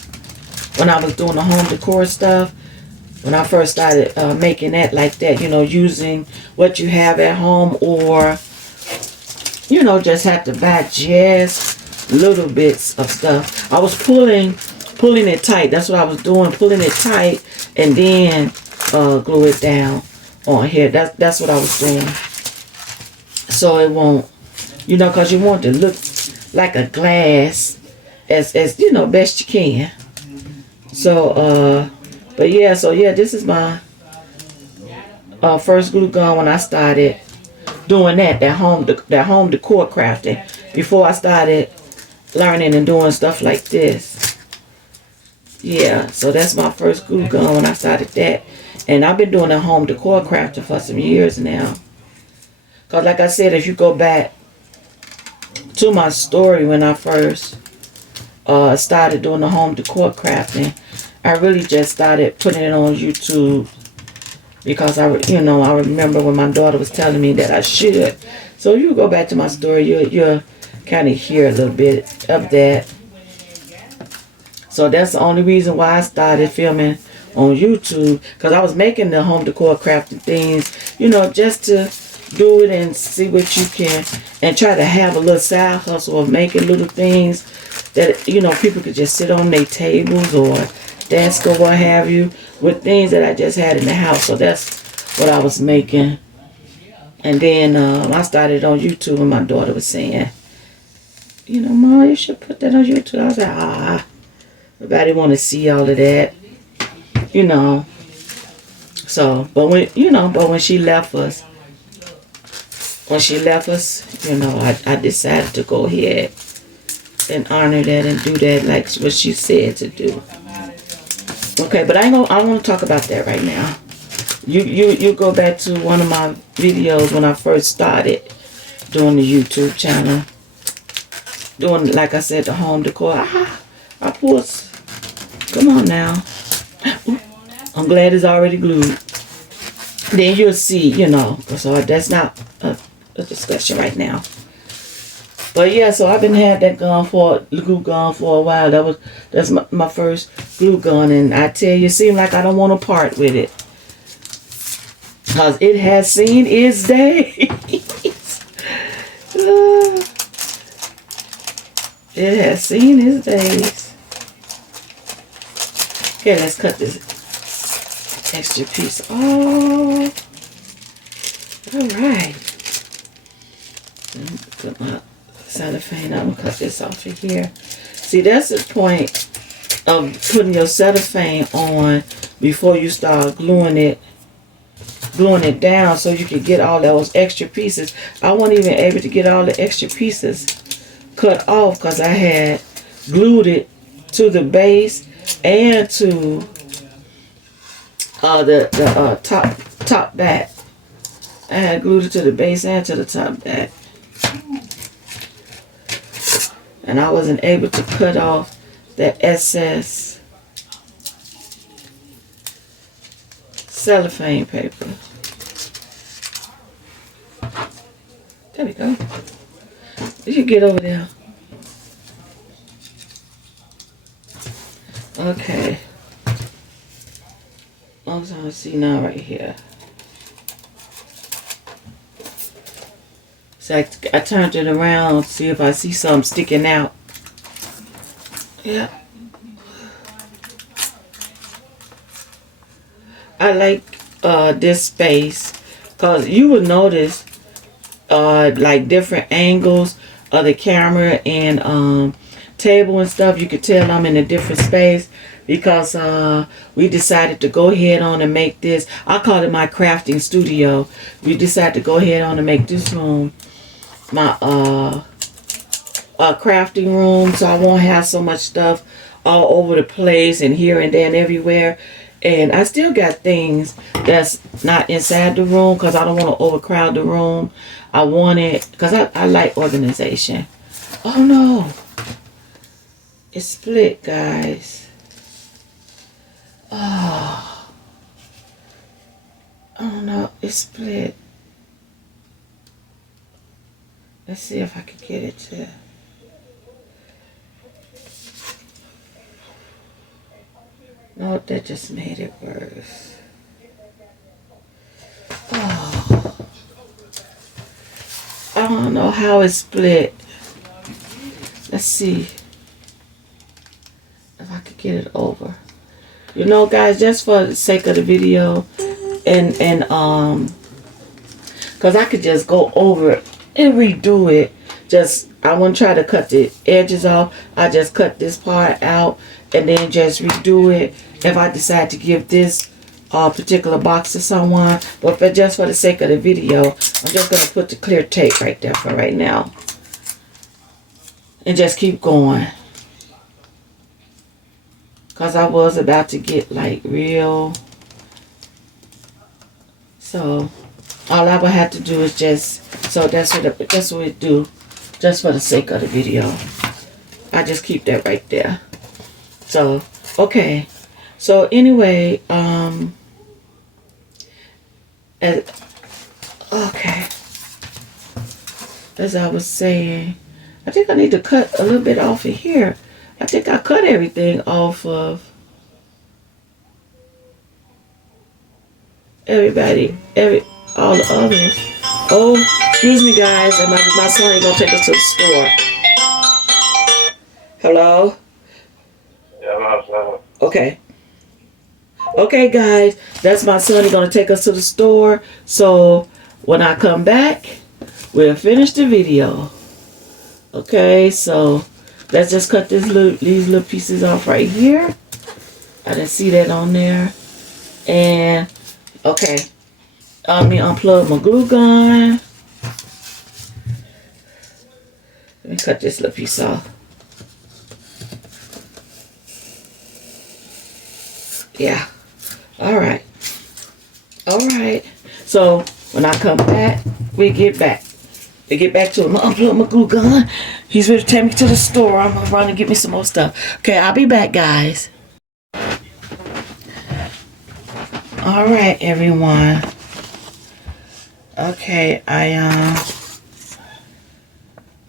when I was doing the home decor stuff, when I first started making that like that, using what you have at home, or just have to buy just little bits of stuff. I was pulling it tight. That's what I was doing, pulling it tight, and then glue it down on here. That's what I was doing, so it won't, because you want it to look like a glass as best you can. So but yeah, this is my first glue gun when I started doing that home decor crafting, before I started learning and doing stuff like this. Yeah, so that's my first glue gun when I started that. And I've been doing a home decor crafting for some years now. Because like I said, if you go back to my story when I first started doing the home decor crafting, I really just started putting it on YouTube because I remember when my daughter was telling me that I should. So if you go back to my story, you'll kind of hear a little bit of that. So that's the only reason why I started filming on YouTube, because I was making the home decor crafting things, just to do it and see what you can, and try to have a little side hustle of making little things that people could just sit on their tables or desk or what have you, with things that I just had in the house. So that's what I was making. And then I started on YouTube, and my daughter was saying, Ma, you should put that on YouTube. I was like, Nobody want to see all of that, you know. So, but when she left us, you know, I decided to go ahead and honor that and do that like what she said to do. Okay, but I don't want to talk about that right now. You go back to one of my videos when I first started doing the YouTube channel. Doing, like I said, the home decor. I pulled. Come on now. I'm glad it's already glued. Then you'll see, you know. So that's not a discussion right now. But yeah, so I've been had that glue gun for a while. That's my first glue gun, and I tell you, it seems like I don't want to part with it. Because it has seen its days. It has seen its days. Okay, let's cut this extra piece off. Alright. Put my cellophane. I'm going to cut this off of here. See, that's the point of putting your cellophane on before you start gluing it down so you can get all those extra pieces. I wasn't even able to get all the extra pieces cut off because I had glued it to the base and to the top back. I had glued it to the base and to the top back, and I wasn't able to cut off the excess cellophane paper. There we go. You should get over there. Okay. I'm trying to see now right here. So I turned it around, see if I see something sticking out. Yeah. I like this space because you would notice like different angles of the camera and table and stuff. You could tell I'm in a different space because we decided to go ahead on and make this. I call it my crafting studio. We decided to go ahead on and make this room my crafting room, so I won't have so much stuff all over the place and here and there and everywhere. And I still got things that's not inside the room because I don't want to overcrowd the room. I want it because I like organization. Oh no, it's split, guys. Oh no, it's split. Let's see if I can get it to. No, that just made it worse. Oh. I don't know how it's split. Let's see if I could get it over. You know, guys, just for the sake of the video, and because I could just go over it and redo it. I wouldn't try to cut the edges off. I just cut this part out and then just redo it if I decide to give this particular box to someone. But just for the sake of the video, I'm just going to put the clear tape right there for right now. And just keep going. Because I was about to get like real. So all I would have to do is that's what we do. Just for the sake of the video. I just keep that right there. So, okay. So anyway, okay. As I was saying, I think I need to cut a little bit off of here. I think I cut everything off of all the others. Oh, excuse me, guys. And my son ain't gonna take us to the store. Hello? Yeah, okay. Okay, guys. That's my son. He's gonna take us to the store. So when I come back, we'll finish the video. Okay, so let's just cut these little pieces off right here. I didn't see that on there. And okay, let me unplug my glue gun. Let me cut this little piece off. Yeah. All right. So when I come back, we get back to it. I'm gonna unplug my glue gun. He's ready to take me to the store. I'm gonna run and get me some more stuff. Okay, I'll be back, guys. All right, everyone. Okay,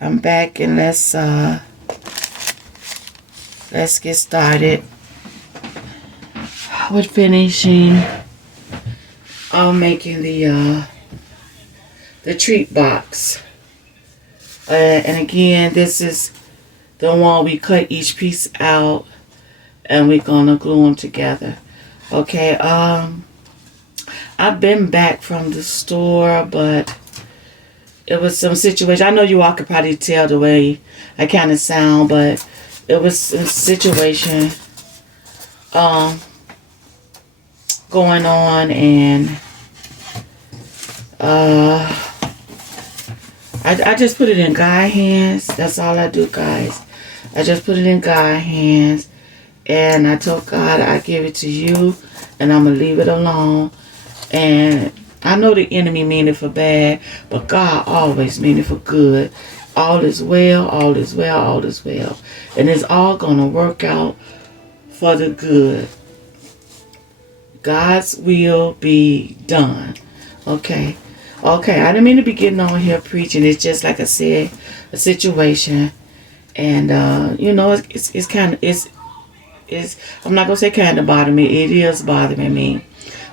I'm back, and let's get started with finishing. I'm making the treat box, and again, this is the one we cut each piece out, and we're gonna glue them together. Okay. I've been back from the store, but it was some situation. I know you all could probably tell the way I kind of sound, but it was a situation going on, and I just put it in guy hands. That's all I do, guys. I just put it in guy hands, and I told God I give it to you, and I'm gonna leave it alone. And I know the enemy mean it for bad, but God always mean it for good. All is well, all is well, all is well. And it's all going to work out for the good. God's will be done. Okay. Okay, I didn't mean to be getting on here preaching. It's just like I said, a situation. And, you know, it's kind of, I'm not going to say kind of bothering me. It is bothering me.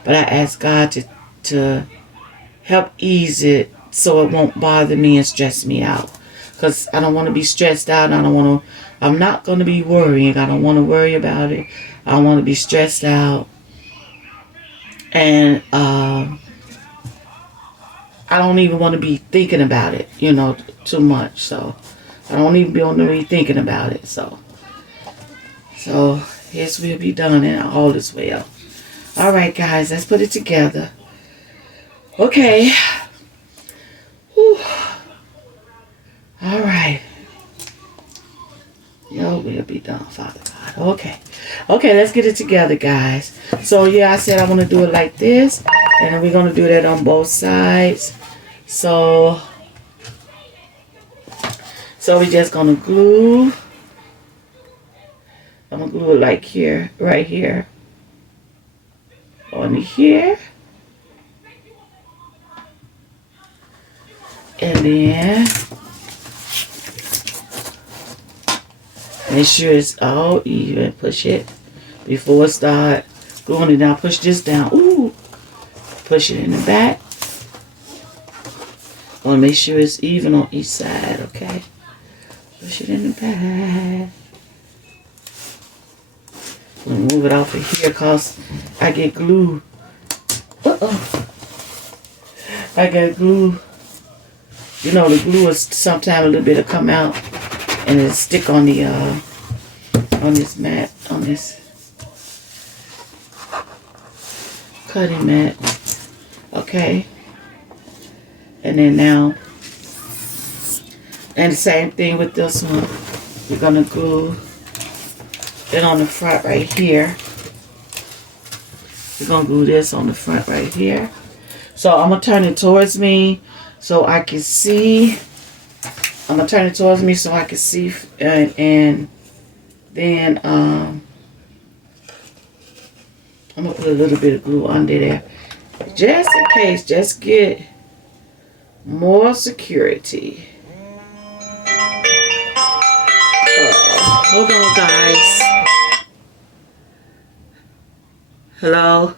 But I ask God to help ease it so it won't bother me and stress me out. Because I don't want to be stressed out. I'm not going to be worrying. I don't want to worry about it. I don't want to be stressed out. And I don't even want to be thinking about it, you know, too much. So I don't even want to be thinking about it. So His will be done and all is well. All right, guys, let's put it together. Okay. Whew. All right. Your will be done, Father God. Okay. Okay, let's get it together, guys. So, yeah, I said I want to do it like this. And then we're going to do that on both sides. So we're just going to glue. I'm going to glue it like here, right here. On here. And then make sure it's all even. Push it before it start gluing it down. Push this down. Ooh. Push it in the back. I want to make sure it's even on each side, okay? Push it in the back. I'm going to move it off of here because I get glue. Uh-oh. I got glue. You know, the glue is sometimes a little bit will come out and it'll stick on the on this mat, on this cutting mat. Okay. And then now, and the same thing with this one. We're gonna glue it on the front right here. We're gonna glue this on the front right here. So I'm gonna turn it towards me so I can see. I'm gonna turn it towards me so I can see, and then I'm gonna put a little bit of glue under there, just in case. Just get more security. Hold on, guys. Hello.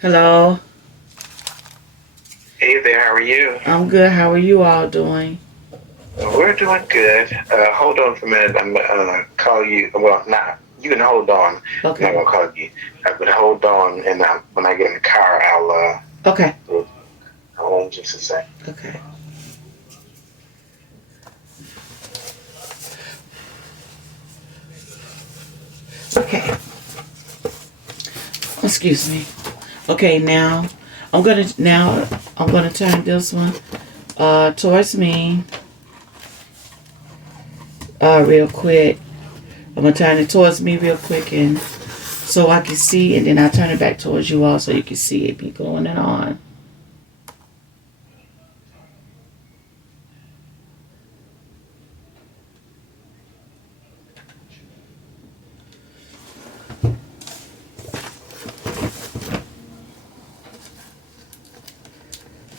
Hello. Hey there, how are you? I'm good. How are you all doing? We're doing good. Hold on for a minute. I'm gonna call you. Well, not you can hold on. Okay. I'm not gonna call you. But hold on, and when I get in the car, I'll. Okay. Hold on just a sec. Okay. Okay. Excuse me. Okay, now I'm gonna turn this one towards me real quick. I'm gonna turn it towards me real quick and so I can see, and then I'll turn it back towards you all so you can see it be going on.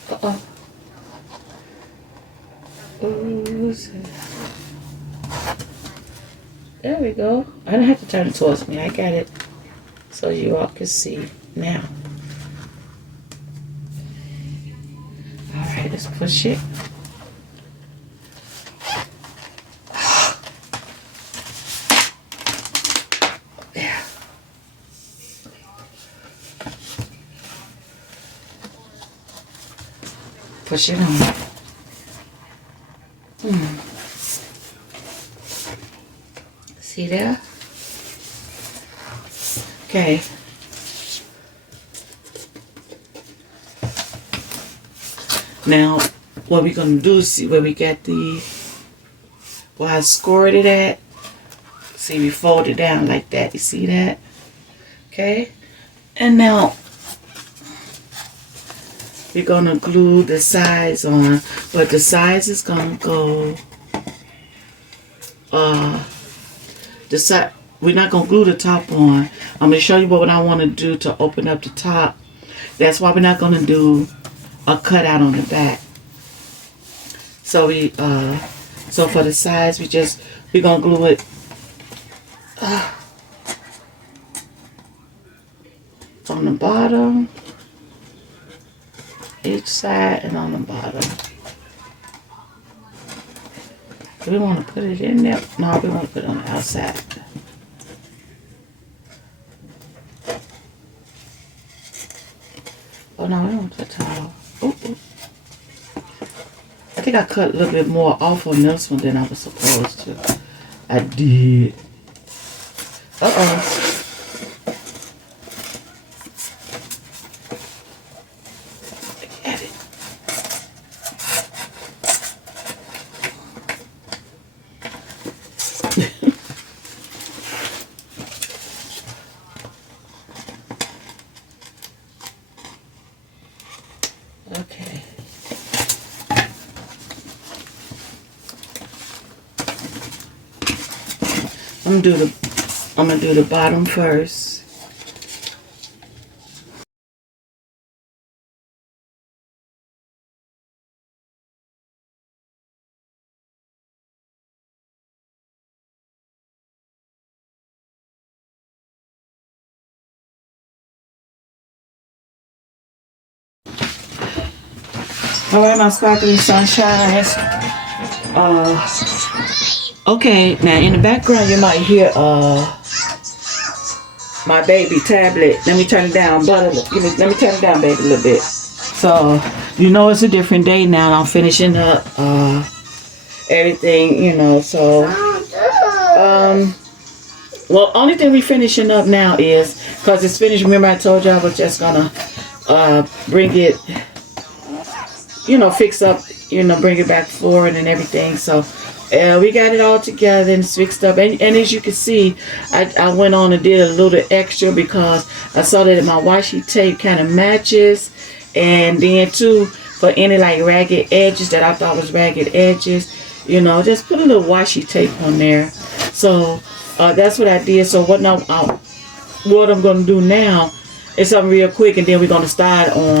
Uh-oh. Ooh, there we go. I don't have to turn it towards me. I got it so you all can see now. Alright, let's push it. There. Push it on. See there? Okay. Now, what we're going to do is see where we got where I scored it at. See, we fold it down like that. You see that? Okay. And now, we're going to glue the sides on. But the sides is going to go, the side, we're not going to glue the top on. I'm going to show you what I want to do to open up the top. That's why we're not going to do a cutout on the back. So so for the sides, we're going to glue it on the bottom, each side, and on the bottom. Do we want to put it in there? No, we want to put it on the outside. Oh no, we don't want to put towel. Ooh. I think I cut a little bit more off on this one than I was supposed to. I did. Uh-oh. Get it. Okay. I'm gonna do the bottom first. All right, my sparkling sunshines. Okay, now in the background you might hear my baby tablet. Let me turn it down, let me turn it down, baby, a little bit. So you know it's a different day now. I'm finishing up everything, you know. So well, only thing we finishing up now is because it's finished. Remember I told you I was just gonna bring it, you know, fix up, you know, bring it back forward and everything. So we got it all together and it's fixed up. And as you can see, I went on and did a little extra because I saw that my washi tape kind of matches. And then too, for any like ragged edges that I thought was ragged edges, you know, just put a little washi tape on there. So that's what I did. So what I'm going to do now is something real quick, and then we're going to start on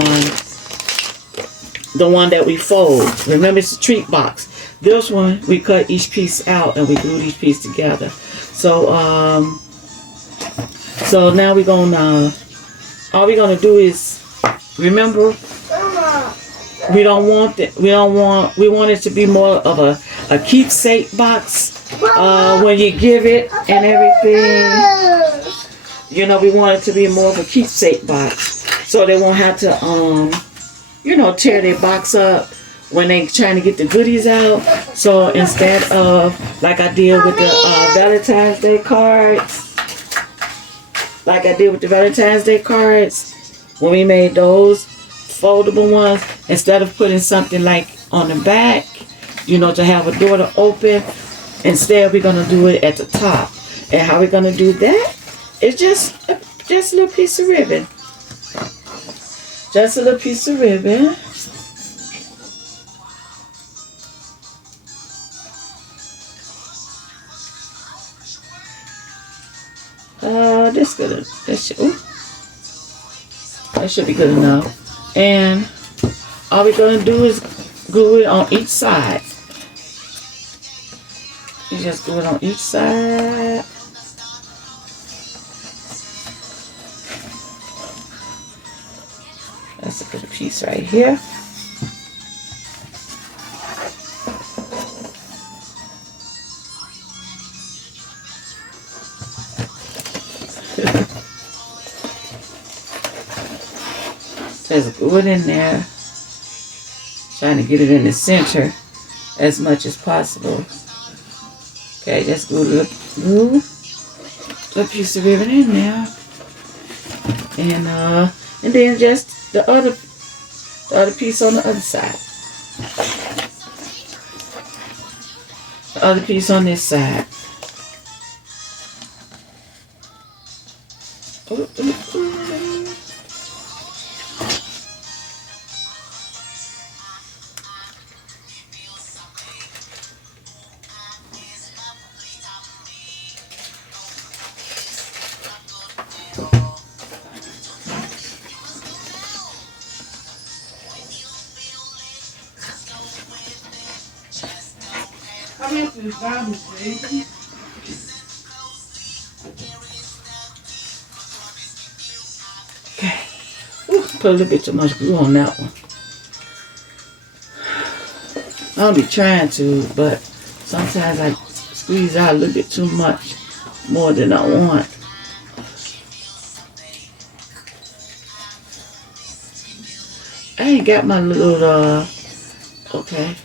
the one that we fold. Remember, it's a treat box. This one, we cut each piece out and we glued each piece together. So, so now we're gonna, all we're gonna do is, remember, we want it to be more of a keepsake box when you give it and everything. You know, we want it to be more of a keepsake box, so they won't have to, you know, tear their box up when they trying to get the goodies out. So instead of like I did with the Valentine's Day cards, like I did with the Valentine's Day cards, when we made those foldable ones, instead of putting something like on the back, you know, to have a door to open, instead we're going to do it at the top. And how we're going to do that is just a little piece of ribbon. Just a little piece of ribbon. That should be good enough. And all we're gonna do is glue it on each side. You just glue it on each side. That's a good piece right here. Just glue it in there. Trying to get it in the center as much as possible. Okay, just glue the piece of ribbon in there. And then just the other piece on the other side. The other piece on this side. Ooh, ooh, ooh. Okay. Ooh, put a little bit too much glue on that one. I'll be trying to, but sometimes I squeeze out a little bit too much, more than I want. I ain't got my little, okay.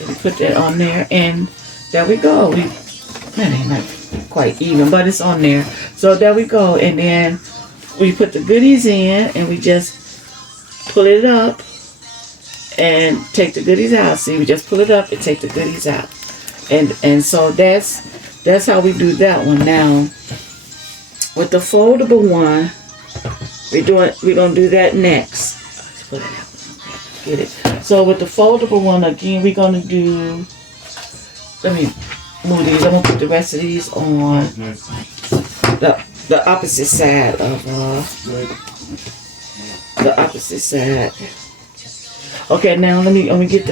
Let me put that on there, and there we go. That ain't not quite even, but it's on there. So there we go, and then we put the goodies in, and we just pull it up and take the goodies out. See, we just pull it up and take the goodies out, and so that's how we do that one. Now with the foldable one, we're gonna do that next. Let's put it out. Get it. So with the foldable one again, we're gonna do. Let me move these. I'm gonna put the rest of these on the opposite side of the opposite side. Okay, now let me get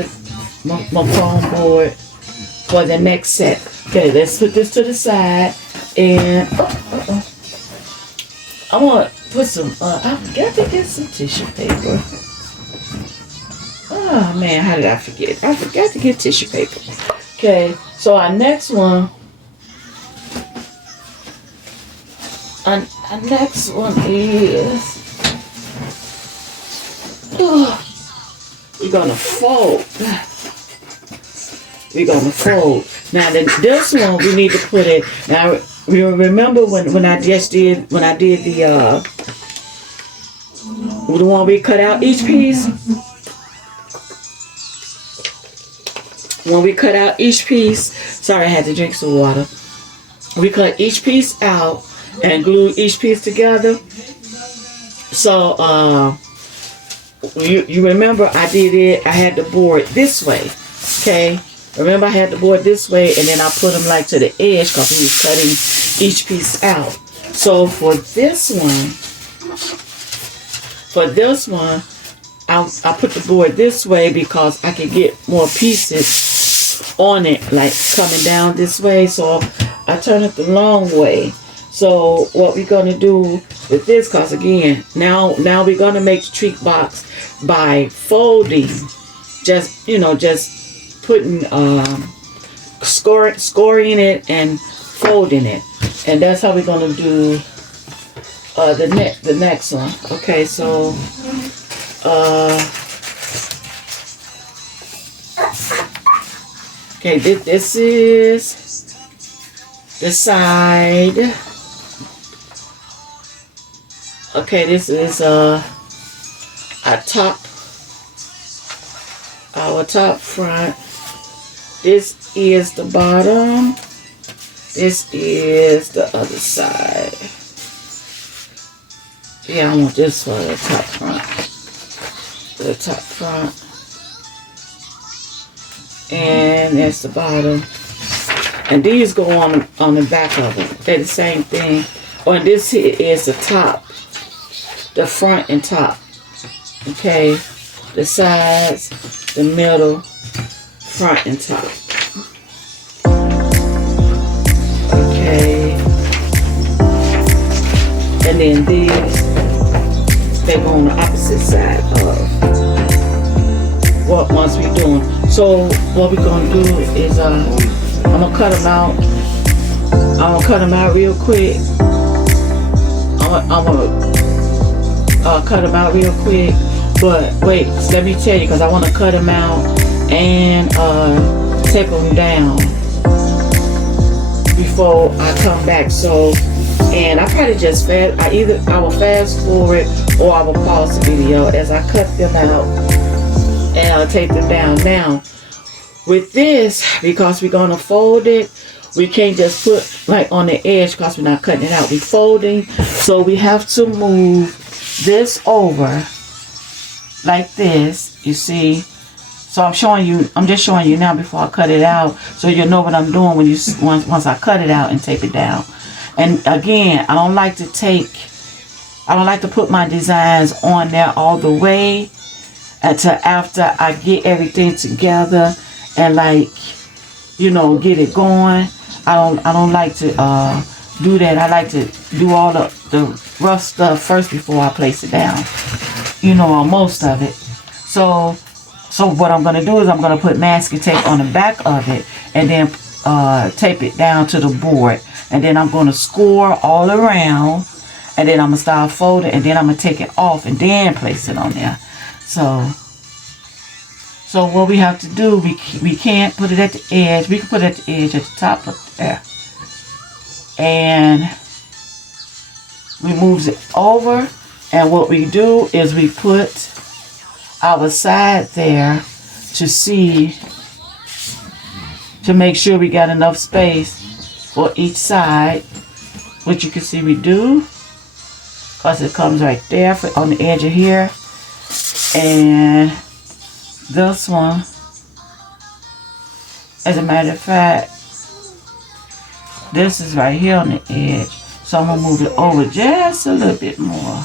my foam board for the next set. Okay, let's put this to the side, and I'm gonna put some. I forgot to get some tissue paper. Oh man, how did I forget? I forgot to get tissue paper. Okay, so our next one. Our next one is. We're gonna fold. We're gonna fold. Now this one we need to put it. Now you remember when I did the one we cut out each piece. When we cut out each piece, sorry I had to drink some water. We cut each piece out and glued each piece together. So you remember I did it. I had the board this way. Okay. Remember I had the board this way, and then I put them like to the edge because we was cutting each piece out. So for this one, I put the board this way because I could get more pieces on it, like coming down this way. So I turn it the long way. So what we're gonna do with this, cause again, now we're gonna make the treat box by folding, just putting scoring it and folding it, and that's how we're gonna do the next one. Okay, so okay, this is the side. Okay, this is our top front. This is the bottom. This is the other side. Yeah, I want this for the top front. The top front. And that's the bottom. And these go on the back of it. They're the same thing. Oh, and this here is the top. The front and top. Okay. The sides, the middle, front and top. Okay. And then these, they go on the opposite side of what once we're doing. So what we're gonna do is I'm gonna cut them out. I'm gonna cut them out real quick. I'm gonna cut them out real quick. But wait, let me tell you, because I want to cut them out and take them down before I come back. So, and I probably just I will fast forward or I will pause the video as I cut them out and I'll take them down. Now, with this, because we're gonna fold it, we can't just put like on the edge because we're not cutting it out. We're folding, so we have to move this over like this, you see. So I'm just showing you now before I cut it out, so you'll know what I'm doing when once I cut it out and tape it down. And again, I don't like to put my designs on there all the way until after I get everything together and get it going. I don't like to do that. I like to do all the rough stuff first before I place it down. Or most of it. So what I'm going to do is I'm going to put masking tape on the back of it and then tape it down to the board. And then I'm going to score all around. And then I'm going to start folding. And then I'm going to take it off and then place it on there. So what we have to do, we can't put it at the edge. We can put it at the edge at the top up there. And we move it over. And what we do is we put our side there to make sure we got enough space for each side, which you can see we do, because it comes right there on the edge of here. And this one, as a matter of fact, this is right here on the edge. So I'm going to move it over just a little bit more.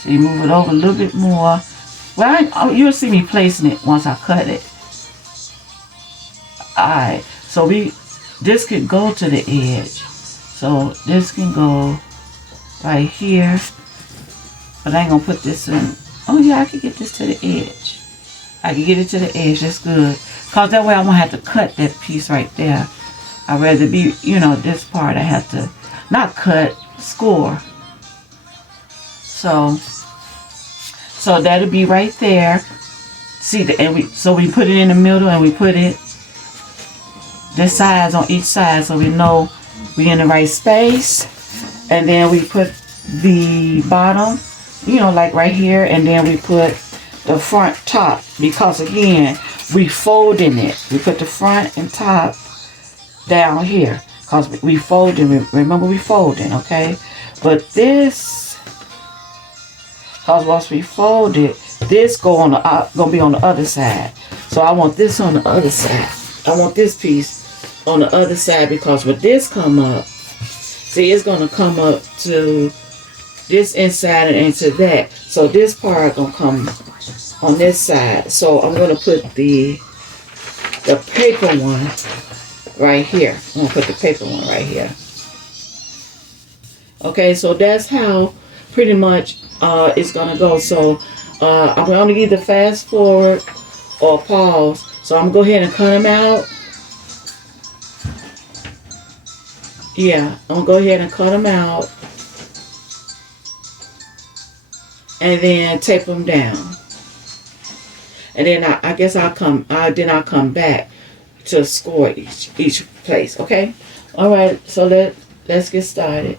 So you move it over a little bit more. Well, you'll see me placing it once I cut it. Alright, so this can go to the edge. So this can go right here. But I ain't going to put this in. Oh yeah, I can get this to the edge. I can get it to the edge, that's good. Because that way I won't have to cut that piece right there. I'd rather be, this part I have to not cut, score. So that'll be right there. See, so we put it in the middle and we put it the sides on each side so we know we're in the right space. And then we put the bottom, like right here, and then we put the front top, because again, we folding it. We put the front and top down here because we folding. Remember, we folding, okay? But this, because once we fold it, this gonna be on the other side. So I want this on the other side. I want this piece on the other side, because when this come up, see, it's gonna come up to this inside and into that. So this part gonna come on this side. So I'm gonna put the paper one right here. I'm gonna put the paper one right here. Okay, so that's how pretty much it's gonna go. So I'm gonna either fast forward or pause. So I'm gonna go ahead and cut them out. Yeah, I'm gonna go ahead and cut them out, and then tape them down. And then I guess I'll come back to score each place. Okay. All right. So let's get started.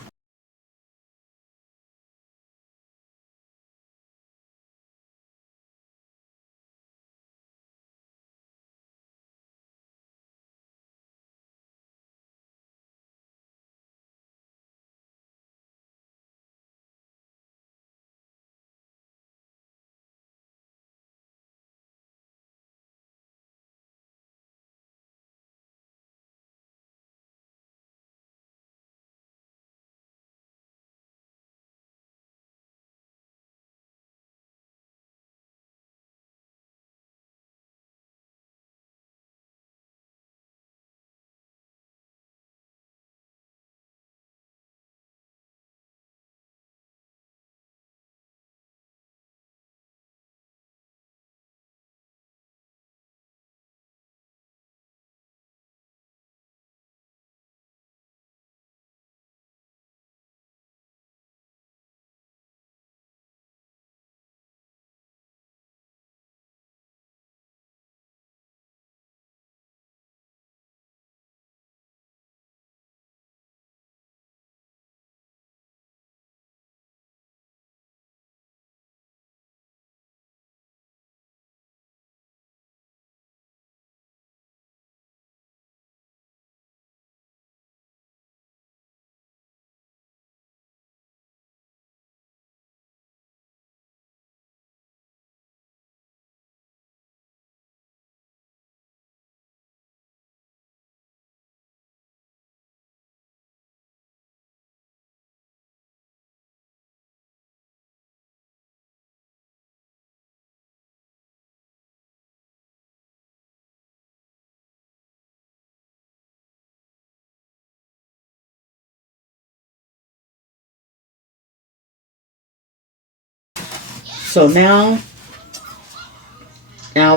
So now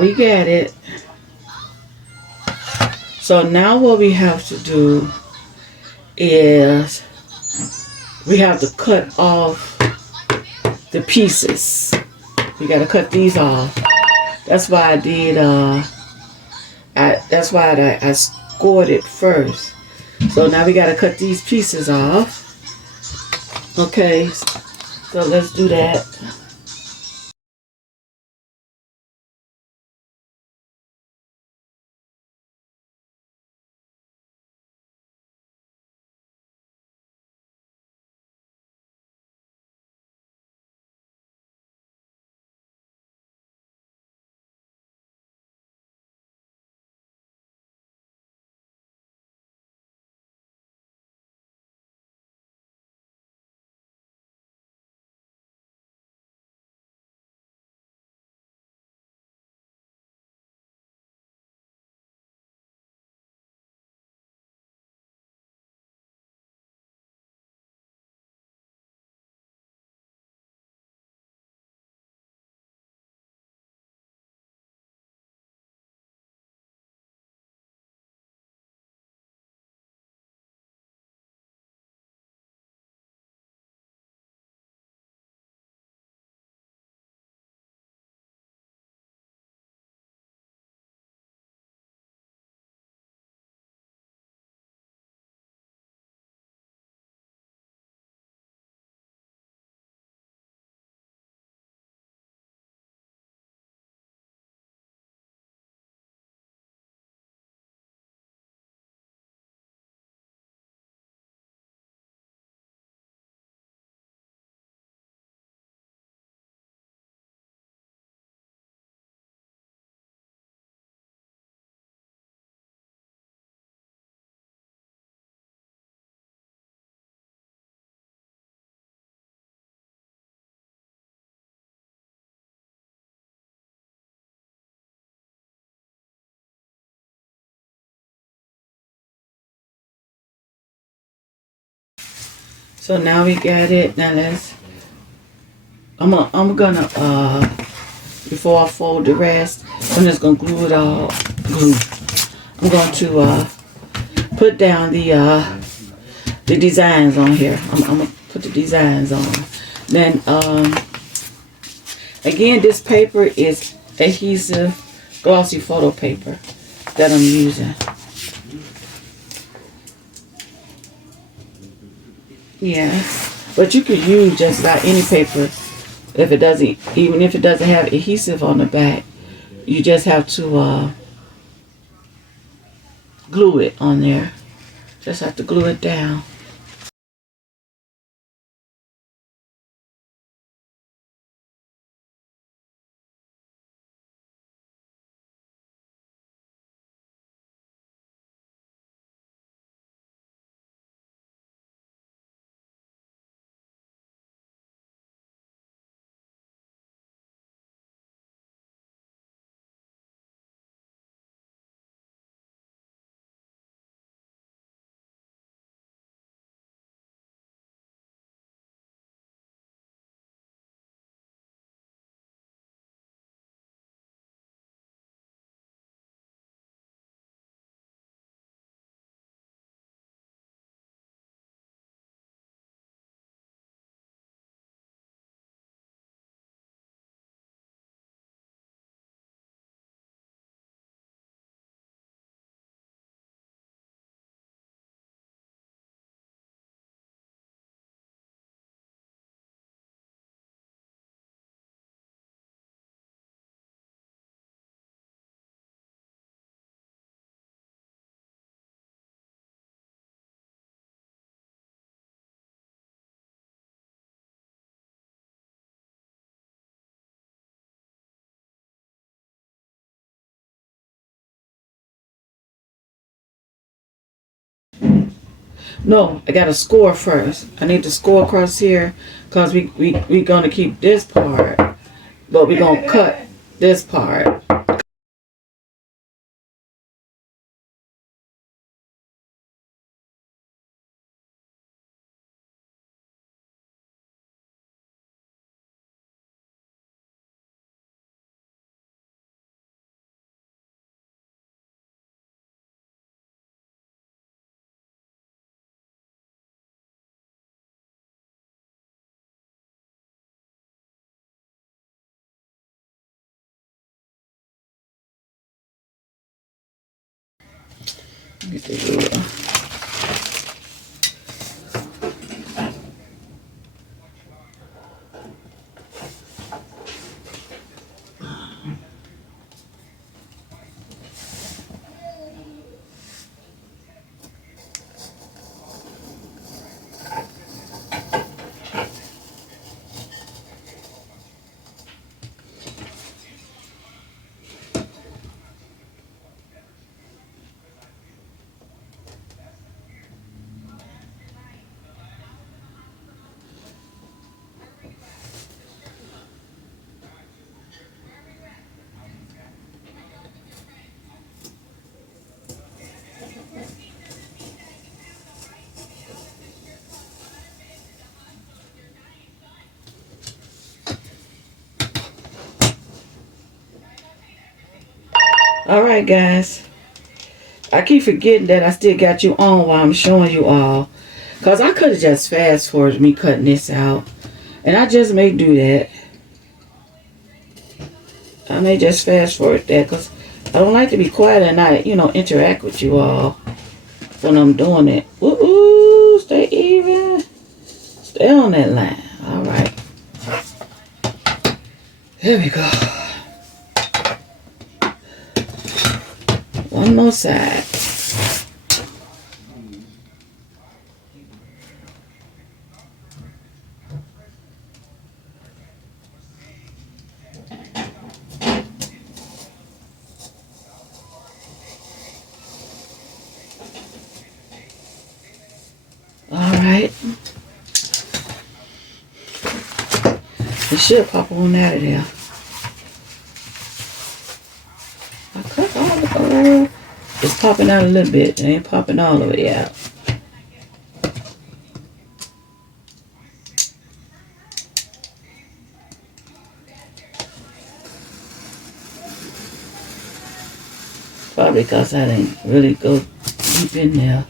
we got it. So now what we have to do is we have to cut off the pieces. We got to cut these off. That's why I did. That's why I scored it first. So now we got to cut these pieces off. Okay. So let's do that. So now we got it. Now I'm gonna before I fold the rest, I'm just gonna glue it all. I'm going to put down the designs on here. I'm gonna put the designs on. Then again, this paper is adhesive glossy photo paper that I'm using. Yeah, but you could use just about any paper if it doesn't, even if it doesn't have adhesive on the back. You just have to glue it on there. Just have to glue it down. No, I got to score first. I need to score across here because we gonna keep this part, but we gonna cut this part. Get the ruler. Alright guys, I keep forgetting that I still got you on while I'm showing you all. Because I could have just fast forwarded me cutting this out. And I just may do that. I may just fast forward that because I don't like to be quiet and not, interact with you all when I'm doing it. Ooh, stay even. Stay on that line. Alright. Here we go. One more side. Alright. It should pop on out of there. I cut all the gold. It's popping out a little bit. It ain't popping all the way out. Probably because I didn't really go deep in there.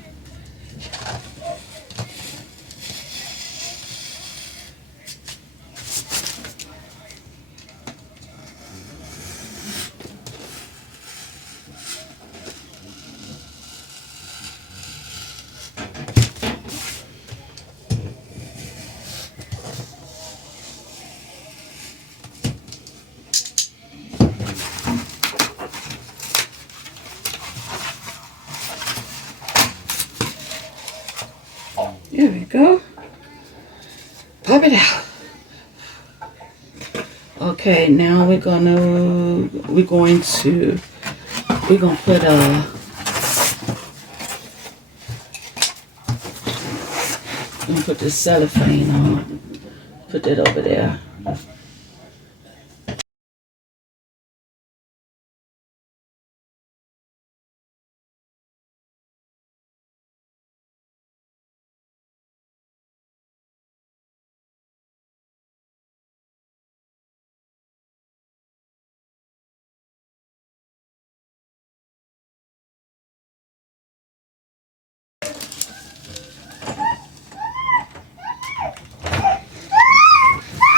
There we go. Pop it out. Okay, now we're gonna put the cellophane on. Put that over there.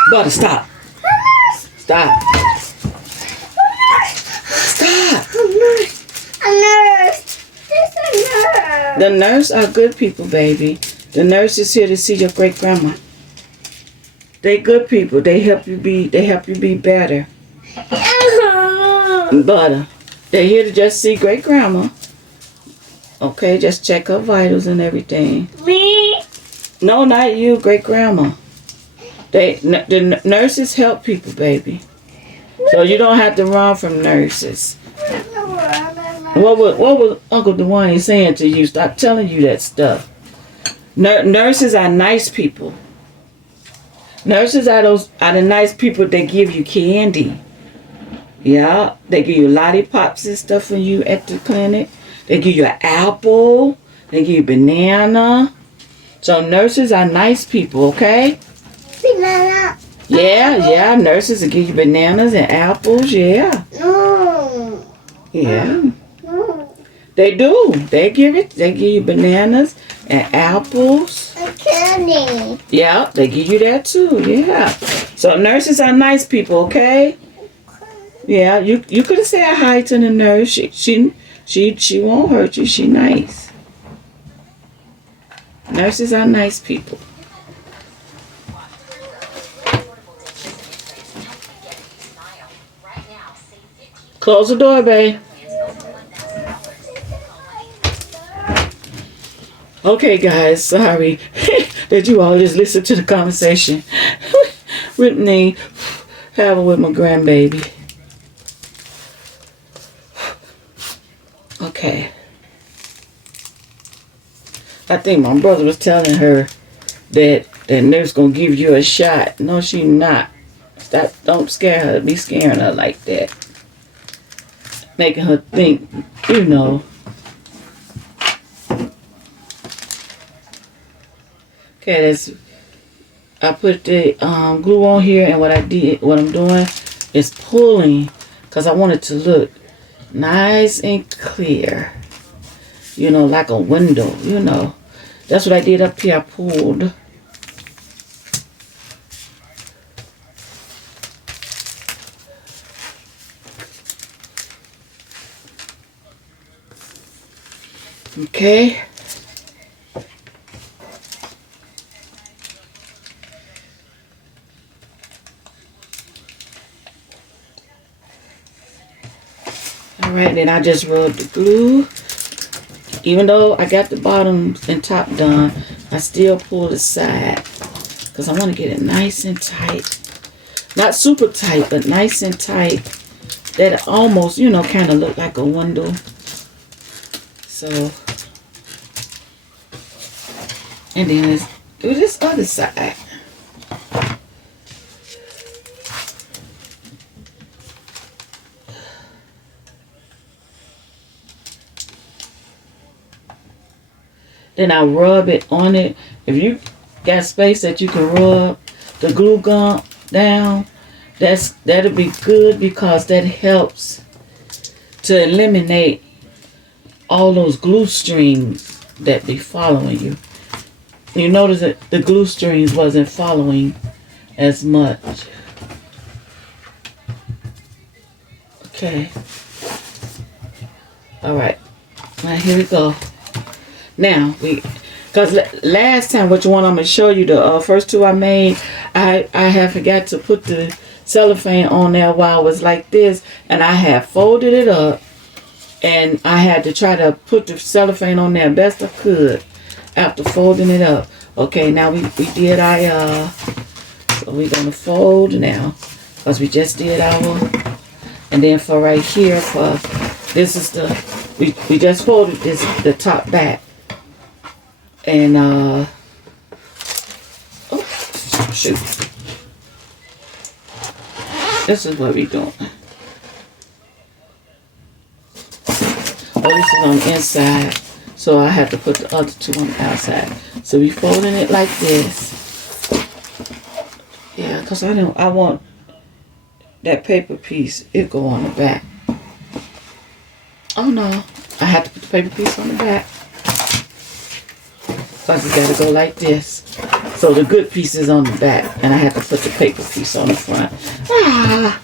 Butter, stop. Stop. Stop. A nurse. There's a nurse. The nurse are good people, baby. The nurse is here to see your great grandma. They good people. They help you be better. Butter. They're here to just see great grandma. Okay, just check her vitals and everything. Me? No, not you, great grandma. The nurses help people, baby. So you don't have to run from nurses. What was Uncle Dwayne saying to you? Stop telling you that stuff. Nurses are nice people. Nurses are the nice people that give you candy. Yeah, they give you lollipops and stuff when you at the clinic. They give you an apple. They give you banana. So nurses are nice people, okay? Banana. Yeah, nurses will give you bananas and apples, yeah. No. Yeah. No. They do. They give you bananas and apples. A candy. Yeah, they give you that too, yeah. So nurses are nice people, okay? Yeah, you could have said hi to the nurse. She won't hurt you. She nice. Nurses are nice people. Close the door, babe. Okay, guys, sorry that you all just listen to the conversation with me having with my grandbaby. Okay. I think my brother was telling her that nurse gonna give you a shot. No, she not. Stop! Don't scare her. Be scaring her like that, making her think. You know. Okay, that's. I put the glue on here, and what I'm doing is pulling, cause I want it to look nice and clear. You know, like a window. You know, that's what I did up here. I pulled. Okay. Alright, then I just rub the glue. Even though I got the bottom and top done, I still pull the side. Because I want to get it nice and tight. Not super tight, but nice and tight. That it almost, you know, kind of look like a window. So, and then let's do this other side. Then I rub it on it. If you got space that you can rub the glue gun down, that'll be good, because that helps to eliminate all those glue strings that be following you. You notice that the glue strings wasn't following as much. Okay. Alright. Now here we go. Now, because last time, which one I'm going to show you, the first two I made, I had forgot to put the cellophane on there while it was like this, and I had folded it up, and I had to try to put the cellophane on there best I could after folding it up. Okay, now we did our, so we're going to fold now, because we just did our, and then for right here, for, this is the, we just folded this, the top back. And, oh, shoot. This is what we're doing. Oh, this is on the inside. So I have to put the other two on the outside. So we folding it like this. Yeah, because I want that paper piece. It go on the back. Oh, no. I have to put the paper piece on the back. Because it's got to go like this. So the good piece is on the back. And I have to put the paper piece on the front. Ah!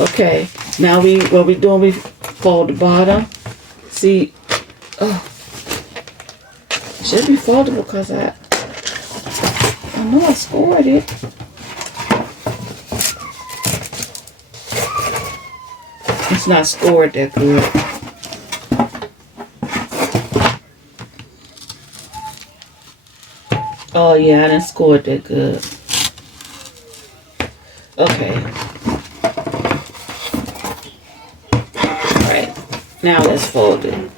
Okay. Now what we doing, we fold the bottom. See? Oh. It should be foldable because I know I scored it. It's not scored that good. Oh yeah, I didn't score it that good. Okay. Alright. Now let's fold it.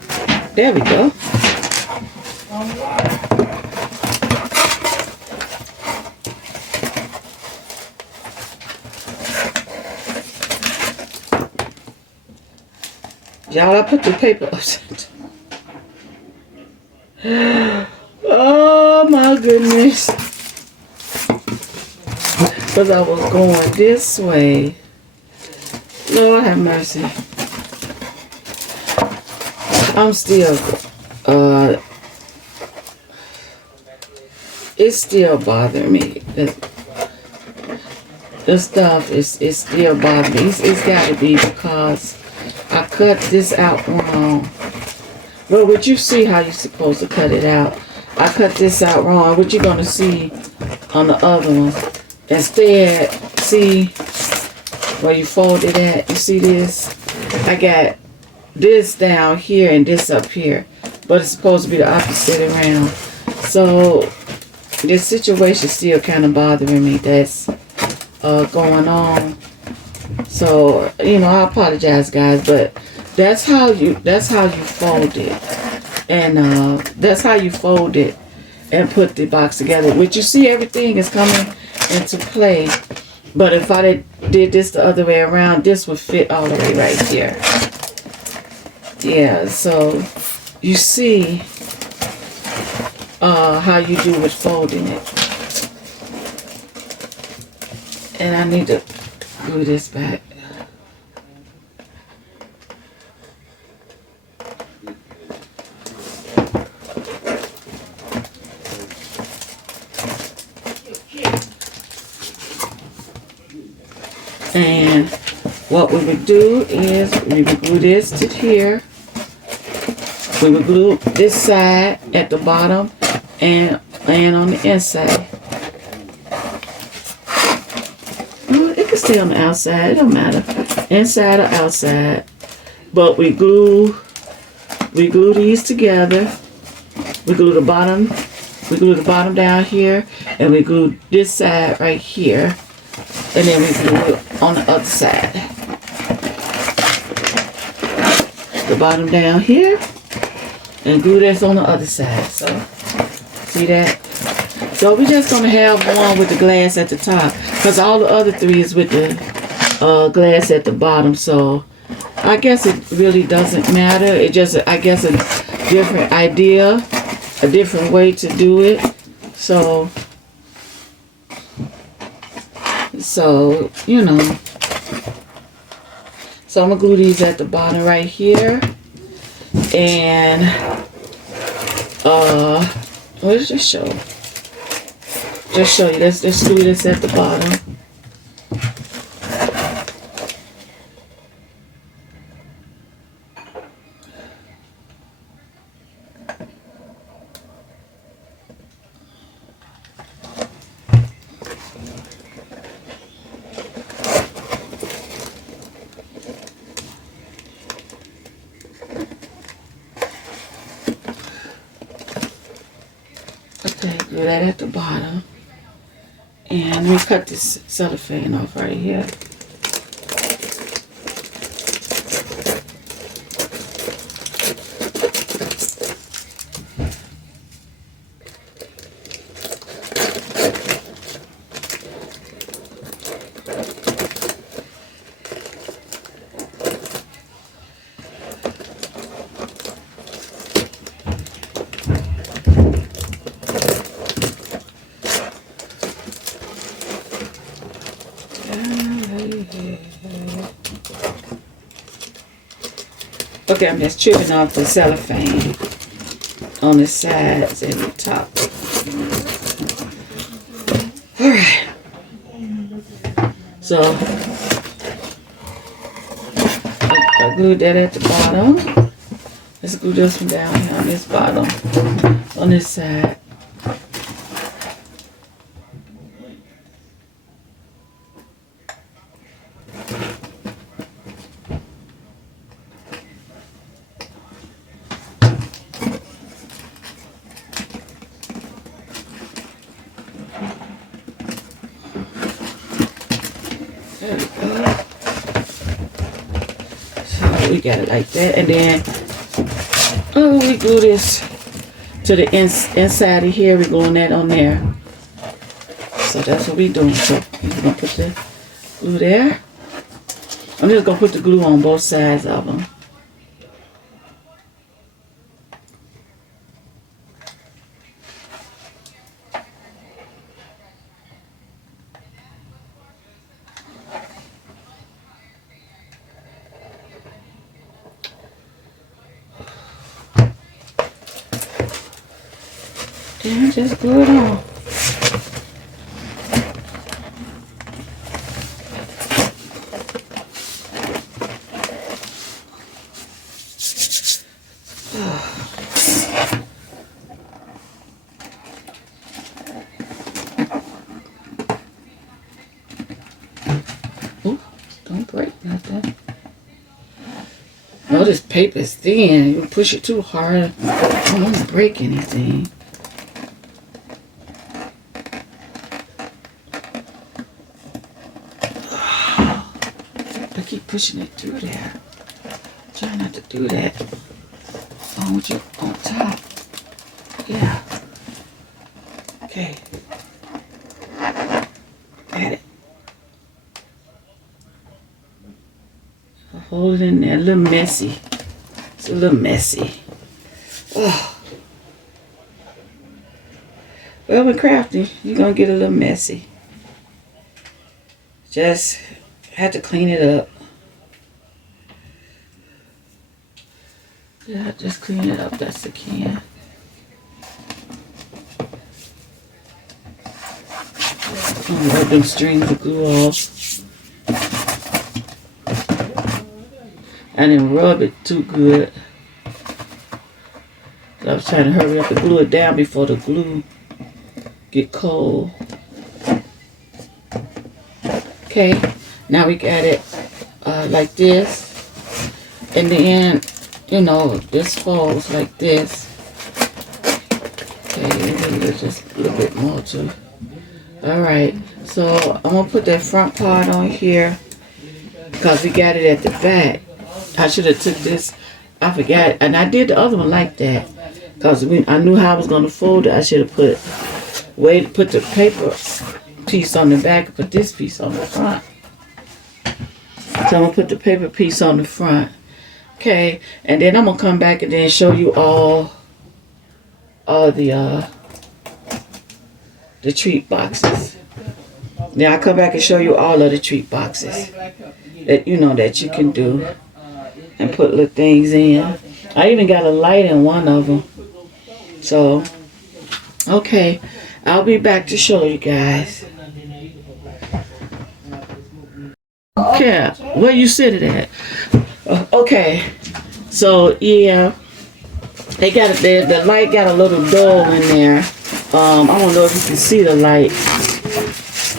There we go. Y'all, I put the paper upside down. Oh my goodness. Because I was going this way. Lord have mercy. I'm still, it's still bothering me. The stuff is still bothering me. It's got to be because I cut this out wrong. Well, would you see how you're supposed to cut it out? I cut this out wrong. What you're going to see on the other one. Instead, see where you fold it at? You see this? I got this down here and this up here. But it's supposed to be the opposite around. So, this situation still kind of bothering me that's going on. So, you know, I apologize, guys, but that's how you fold it. And that's how you fold it and put the box together. Which you see everything is coming into play. But if I did this the other way around, this would fit all the way right here. Yeah, so you see how you do with folding it. And I need to glue this back. And what we would do is we would glue this to here. We would glue this side at the bottom and on the inside. It can stay on the outside, it don't matter. Inside or outside. But we glue these together. We glue the bottom down here, and we glue this side right here. And then we glue it on the other side. The bottom down here, and glue this on the other side. So, see that? So we're just gonna have one with the glass at the top, because all the other three is with the glass at the bottom. So I guess it really doesn't matter. It just, I guess, a different idea, a different way to do it. So you know. So I'm gonna glue these at the bottom right here, and what does this show? Just show you. Let's glue this at the bottom. Okay, glue that at the bottom. And we cut this cellophane off right here. Okay, I'm just trimming off the cellophane on the sides and the top. Alright. So, I glued that at the bottom. Let's glue this one down here on this bottom, on this side. There we go. So we got it like that, and then we glue this to the inside of here. We're gluing that on there. So that's what we're doing. So we're gonna put the glue there. I'm just gonna put the glue on both sides of them. And just glue it on. paper is thin. You push it too hard, I don't want to break anything. I keep pushing it through there. Try not to do that. I want you on top. Yeah. Okay. Got it. I'll hold it in there. A little messy. It's a little messy. Oh. Well, with crafting, you're going to get a little messy. Just have to clean it up. Yeah, just clean it up best I can. I'm gonna rub them strings of glue off. I didn't rub it too good. I was trying to hurry up and glue it down before the glue get cold. Okay, now we got it like this. And then, you know, this folds like this. Okay, just a little bit more too. Alright, so I'm going to put that front part on here because we got it at the back. I should have took this, I forgot, and I did the other one like that because I knew how I was going to fold it. I should have put the paper piece on the back and put this piece on the front. So I'm going to put the paper piece on the front. Okay, and then I'm going to come back and then show you all the treat boxes. Then I'll come back and show you all of the treat boxes that you know that you can do and put little things in. I even got a light in one of them. So, okay, I'll be back to show you guys. Okay, where you sitting at? Okay, so yeah, they got the light got a little dull in there. I don't know if you can see the light.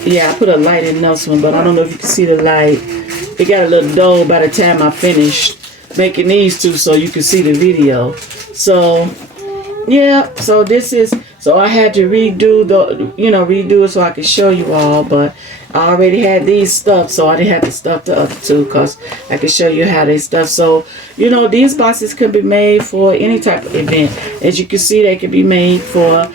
Yeah, I put a light in this one, but I don't know if you can see the light. It got a little dull by the time I finished making these two, so you can see the video. So yeah, so I had to redo it so I could show you all, but I already had these stuff, so I didn't have to stuff the other two because I could show you how they stuff. So, you know, these boxes can be made for any type of event. As you can see, they can be made for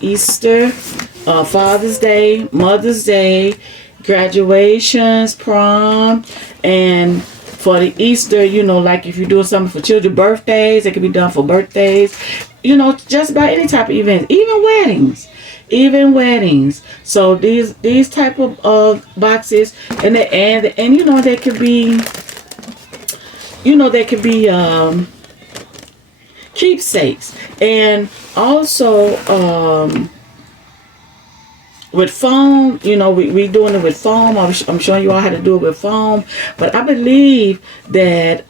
Easter, Father's Day, Mother's Day, graduations, prom, and for the Easter, you know, like if you're doing something for children's birthdays, it can be done for birthdays, you know, just about any type of event, even weddings. So these type of boxes, and you know, they could be, keepsakes, and also with foam, you know, we doing it with foam. I'm showing you all how to do it with foam. But I believe that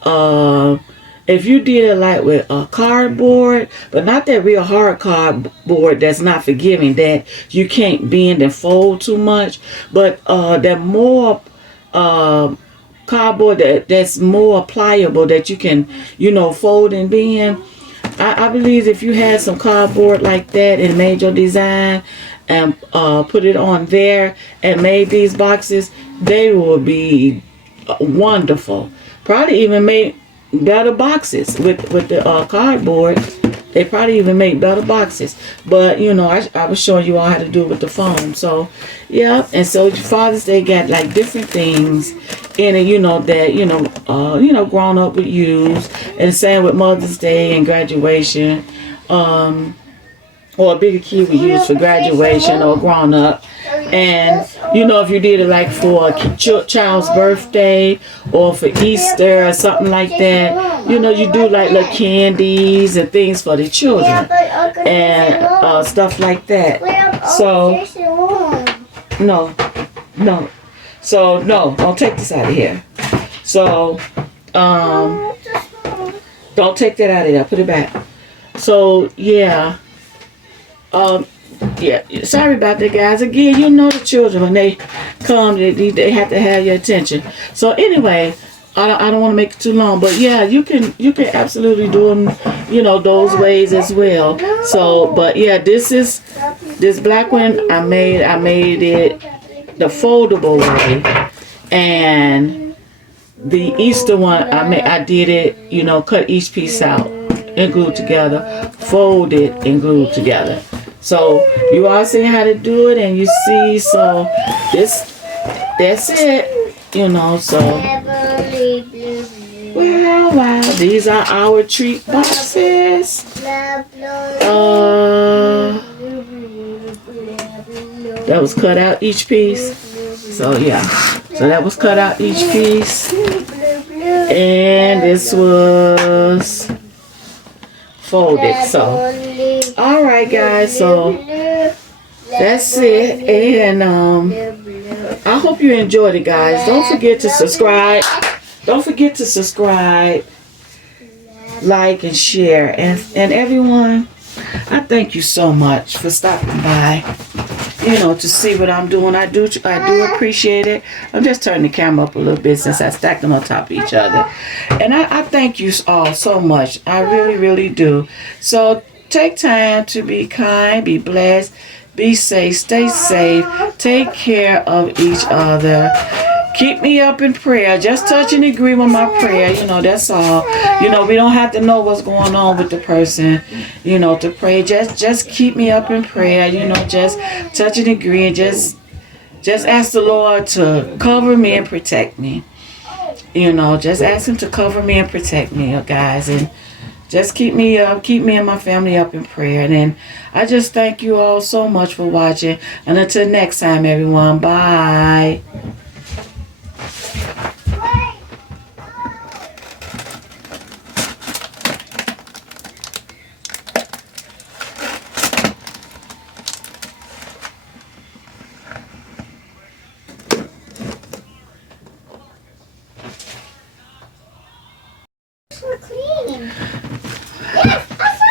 if you did it like with cardboard, but not that real hard cardboard that's not forgiving, that you can't bend and fold too much, but that more cardboard that's more pliable that you can, you know, fold and bend. I believe if you had some cardboard like that and made your design and put it on there and made these boxes, they will be wonderful. Probably even make better boxes with the cardboard. They probably even make better boxes. But, you know, I was showing you all how to do it with the foam. So, yeah. And so Father's Day got like different things in it, you know, that, you know, grown up would use. And same with Mother's Day and graduation. Or a bigger kid we use for graduation or grown up. And, you know, if you did it like for a child's birthday or for Easter or something like that, you know, you do like little candies and things for the children and stuff like that. So, no. So, no, don't take this out of here. So, don't take that out of there. Put it back. So, yeah. Yeah, sorry about that, guys. Again, you know the children, when they come, they have to have your attention. So anyway, I don't want to make it too long, but yeah, you can absolutely do them, those ways as well. So, but yeah, this black one I made it the foldable way, and the Easter one I did it, cut each piece out and glued together, fold it and glued together. So you all see how to do it, and you see, so that's it. So wow, these are our treat boxes. That was cut out each piece. So yeah, so that was cut out each piece, and this was folded. So all right, guys, so that's it, and I hope you enjoyed it, guys. Don't forget to subscribe. Like and share, and everyone, I thank you so much for stopping by, to see what I'm doing. I do appreciate it. I'm just turning the camera up a little bit since I stacked them on top of each other, and I thank you all so much. I really, really do. So take time to be kind, be blessed, be safe, stay safe, take care of each other. Keep me up in prayer. Just touch and agree with my prayer. That's all. We don't have to know what's going on with the person, to pray. Just keep me up in prayer. Just touch and agree, and just ask the Lord to cover me and protect me. Just ask Him to cover me and protect me, guys, and just keep me and my family up in prayer. And then I just thank you all so much for watching. And until next time, everyone, bye.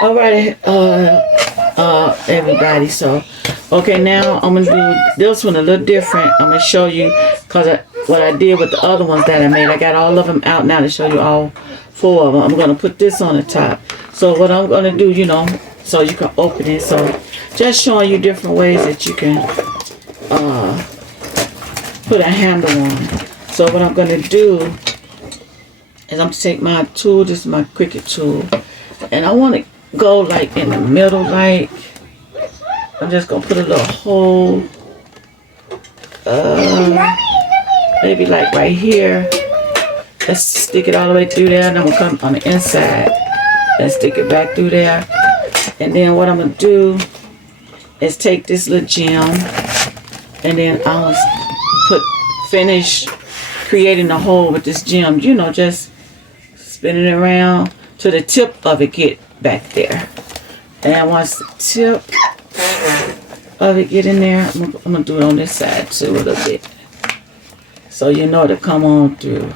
All right, everybody. So, okay, now I'm gonna do this one a little different. I'm gonna show you, cause what I did with the other ones that I made. I got all of them out now to show you all 4 of them. I'm gonna put this on the top. So what I'm gonna do, so you can open it. So just showing you different ways that you can put a handle on it. So what I'm gonna do is I'm gonna take my tool. This is my Cricut tool, and I want to go like in the middle, like I'm just gonna put a little hole, maybe like right here. Let's stick it all the way through there, and I'm gonna come on the inside and stick it back through there. And then what I'm gonna do is take this little gem, and then I'll finish creating a hole with this gem. Just spin it around to the tip of it get back there. And once the tip of it get in there, I'm gonna do it on this side too a little bit, so to come on through.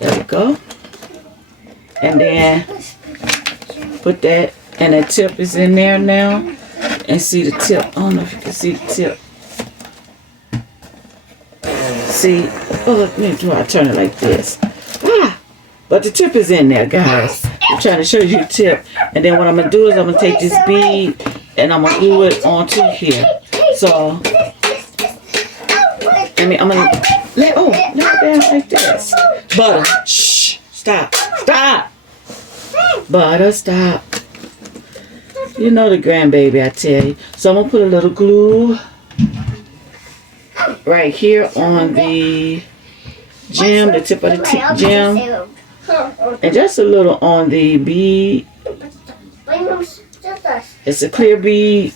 There we go. And then put that, and the tip is in there now. And see the tip. I don't know if you can see the tip. See, let me turn it like this. But the tip is in there, guys. I'm trying to show you the tip. And then what I'm going to do is I'm going to take this bead and I'm going to glue it onto here. So, I'm going to lay it down like this. Butter, shh, stop. Butter, stop. The grandbaby, I tell you. So I'm going to put a little glue right here on the gem, the tip of the gem. And just a little on the bead. It's a clear bead.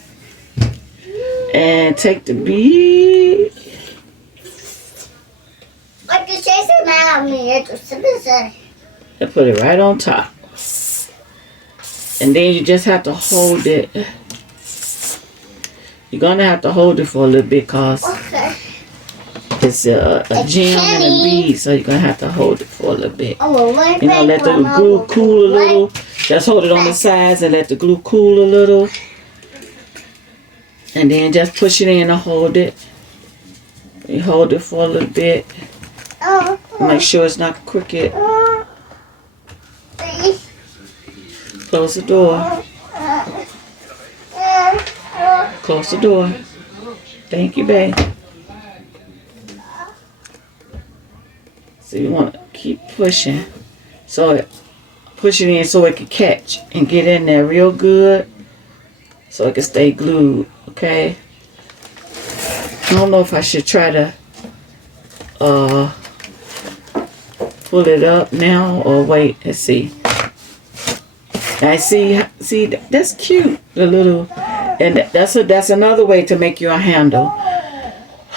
And take the bead. And put it right on top. And then you just have to hold it. You're going to have to hold it for a little bit because it's a gem and a bead, so you're going to have to hold it for a little bit. Let the glue cool a little. Just hold it on the sides and let the glue cool a little. And then just push it in and hold it. You hold it for a little bit. Make sure it's not crooked. Close the door. Close the door. Thank you, babe. So you want to keep pushing. So push it in so it can catch and get in there real good. So it can stay glued, okay? I don't know if I should try to pull it up now or wait. Let's see. I see that's cute. The little, and that's another way to make your handle.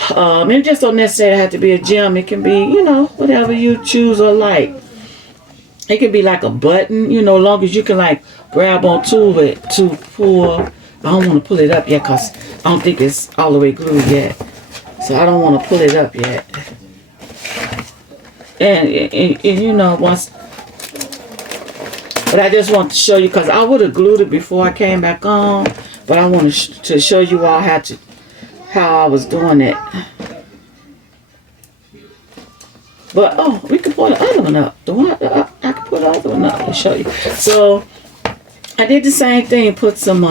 It just don't necessarily have to be a gem. It can be, whatever you choose or like. It can be like a button, long as you can like grab onto it to pull. I don't want to pull it up yet because I don't think it's all the way glued yet. So I don't want to pull it up yet. And once, but I just want to show you because I would have glued it before I came back on, but I want to show you all how I was doing it. But we can pull the other one up. The one I can pull the other one up and show you. So I did the same thing. Put some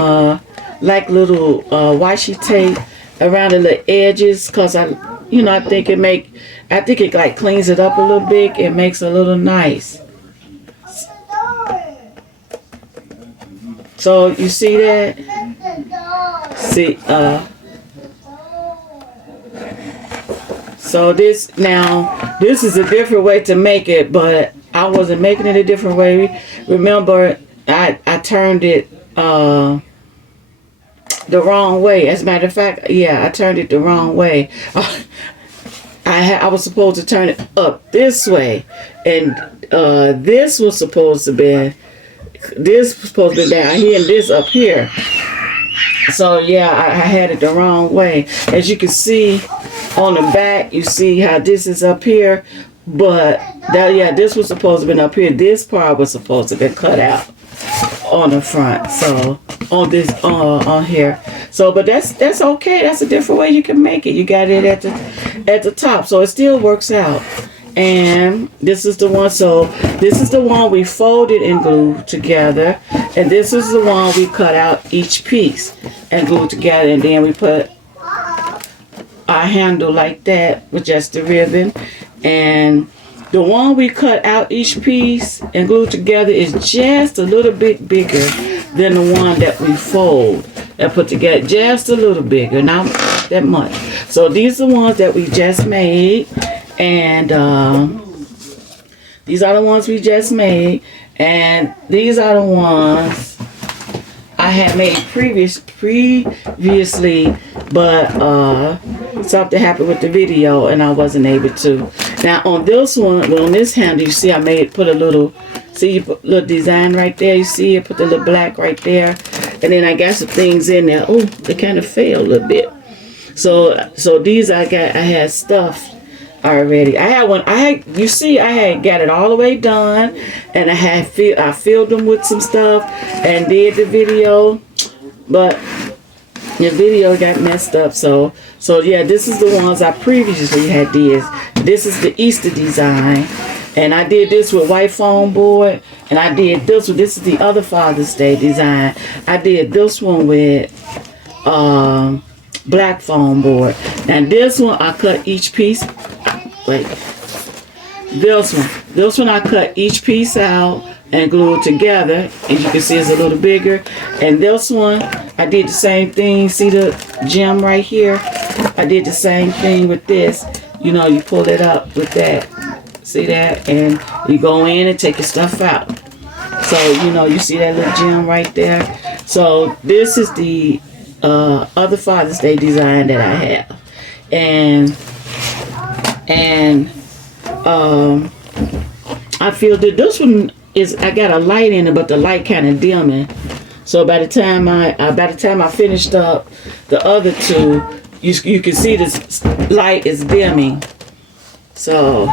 like little washi tape around the little edges because I think it like cleans it up a little bit. It makes it a little nice. So you see that? See, so this is a different way to make it, but I wasn't making it a different way. Remember, I turned it the wrong way. As a matter of fact, yeah, I turned it the wrong way. I was supposed to turn it up this way, and this was supposed to be down here and this up here. So yeah, I had it the wrong way. As you can see on the back, you see how this is up here, but this was supposed to be up here. This part was supposed to be cut out on the front. So on this on here. So but that's okay. That's a different way you can make it. You got it at the top, so it still works out. And this is the one. So this is the one we folded and glued together, and this is the one we cut out each piece and glued together, and then we put our handle like that with just the ribbon. And the one we cut out each piece and glued together is just a little bit bigger than the one that we fold and put together. Just a little bigger, not that much. So these are the ones that we just made, and these are the ones we just made, and these are the ones I had made previously, but something happened with the video and I wasn't able to. Now on this one, on this handle, you see I put a little, you put a little design right there. You see it, put the little black right there, and then I got some things in there. Oh, they kind of fell a little bit. So these I had stuffed already. I had got it all the way done, and I filled them with some stuff and did the video, but the video got messed up. So yeah, this is the ones I previously had did. This is the Easter design, and I did this with white foam board, and I did this one. This is the other Father's Day design. I did this one with black foam board, and this one I cut each piece. Wait, this one I cut each piece out and glued together, and you can see it's a little bigger. And this one I did the same thing. See the gem right here? I did the same thing with this. You pull it up with that. See that? And you go in and take your stuff out. So you see that little gem right there. So this is the other Father's Day design that I have, and I feel that this one I got a light in it, but the light kind of dimming. So by the time I finished up the other two, you can see this light is dimming. So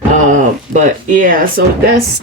but yeah, so that's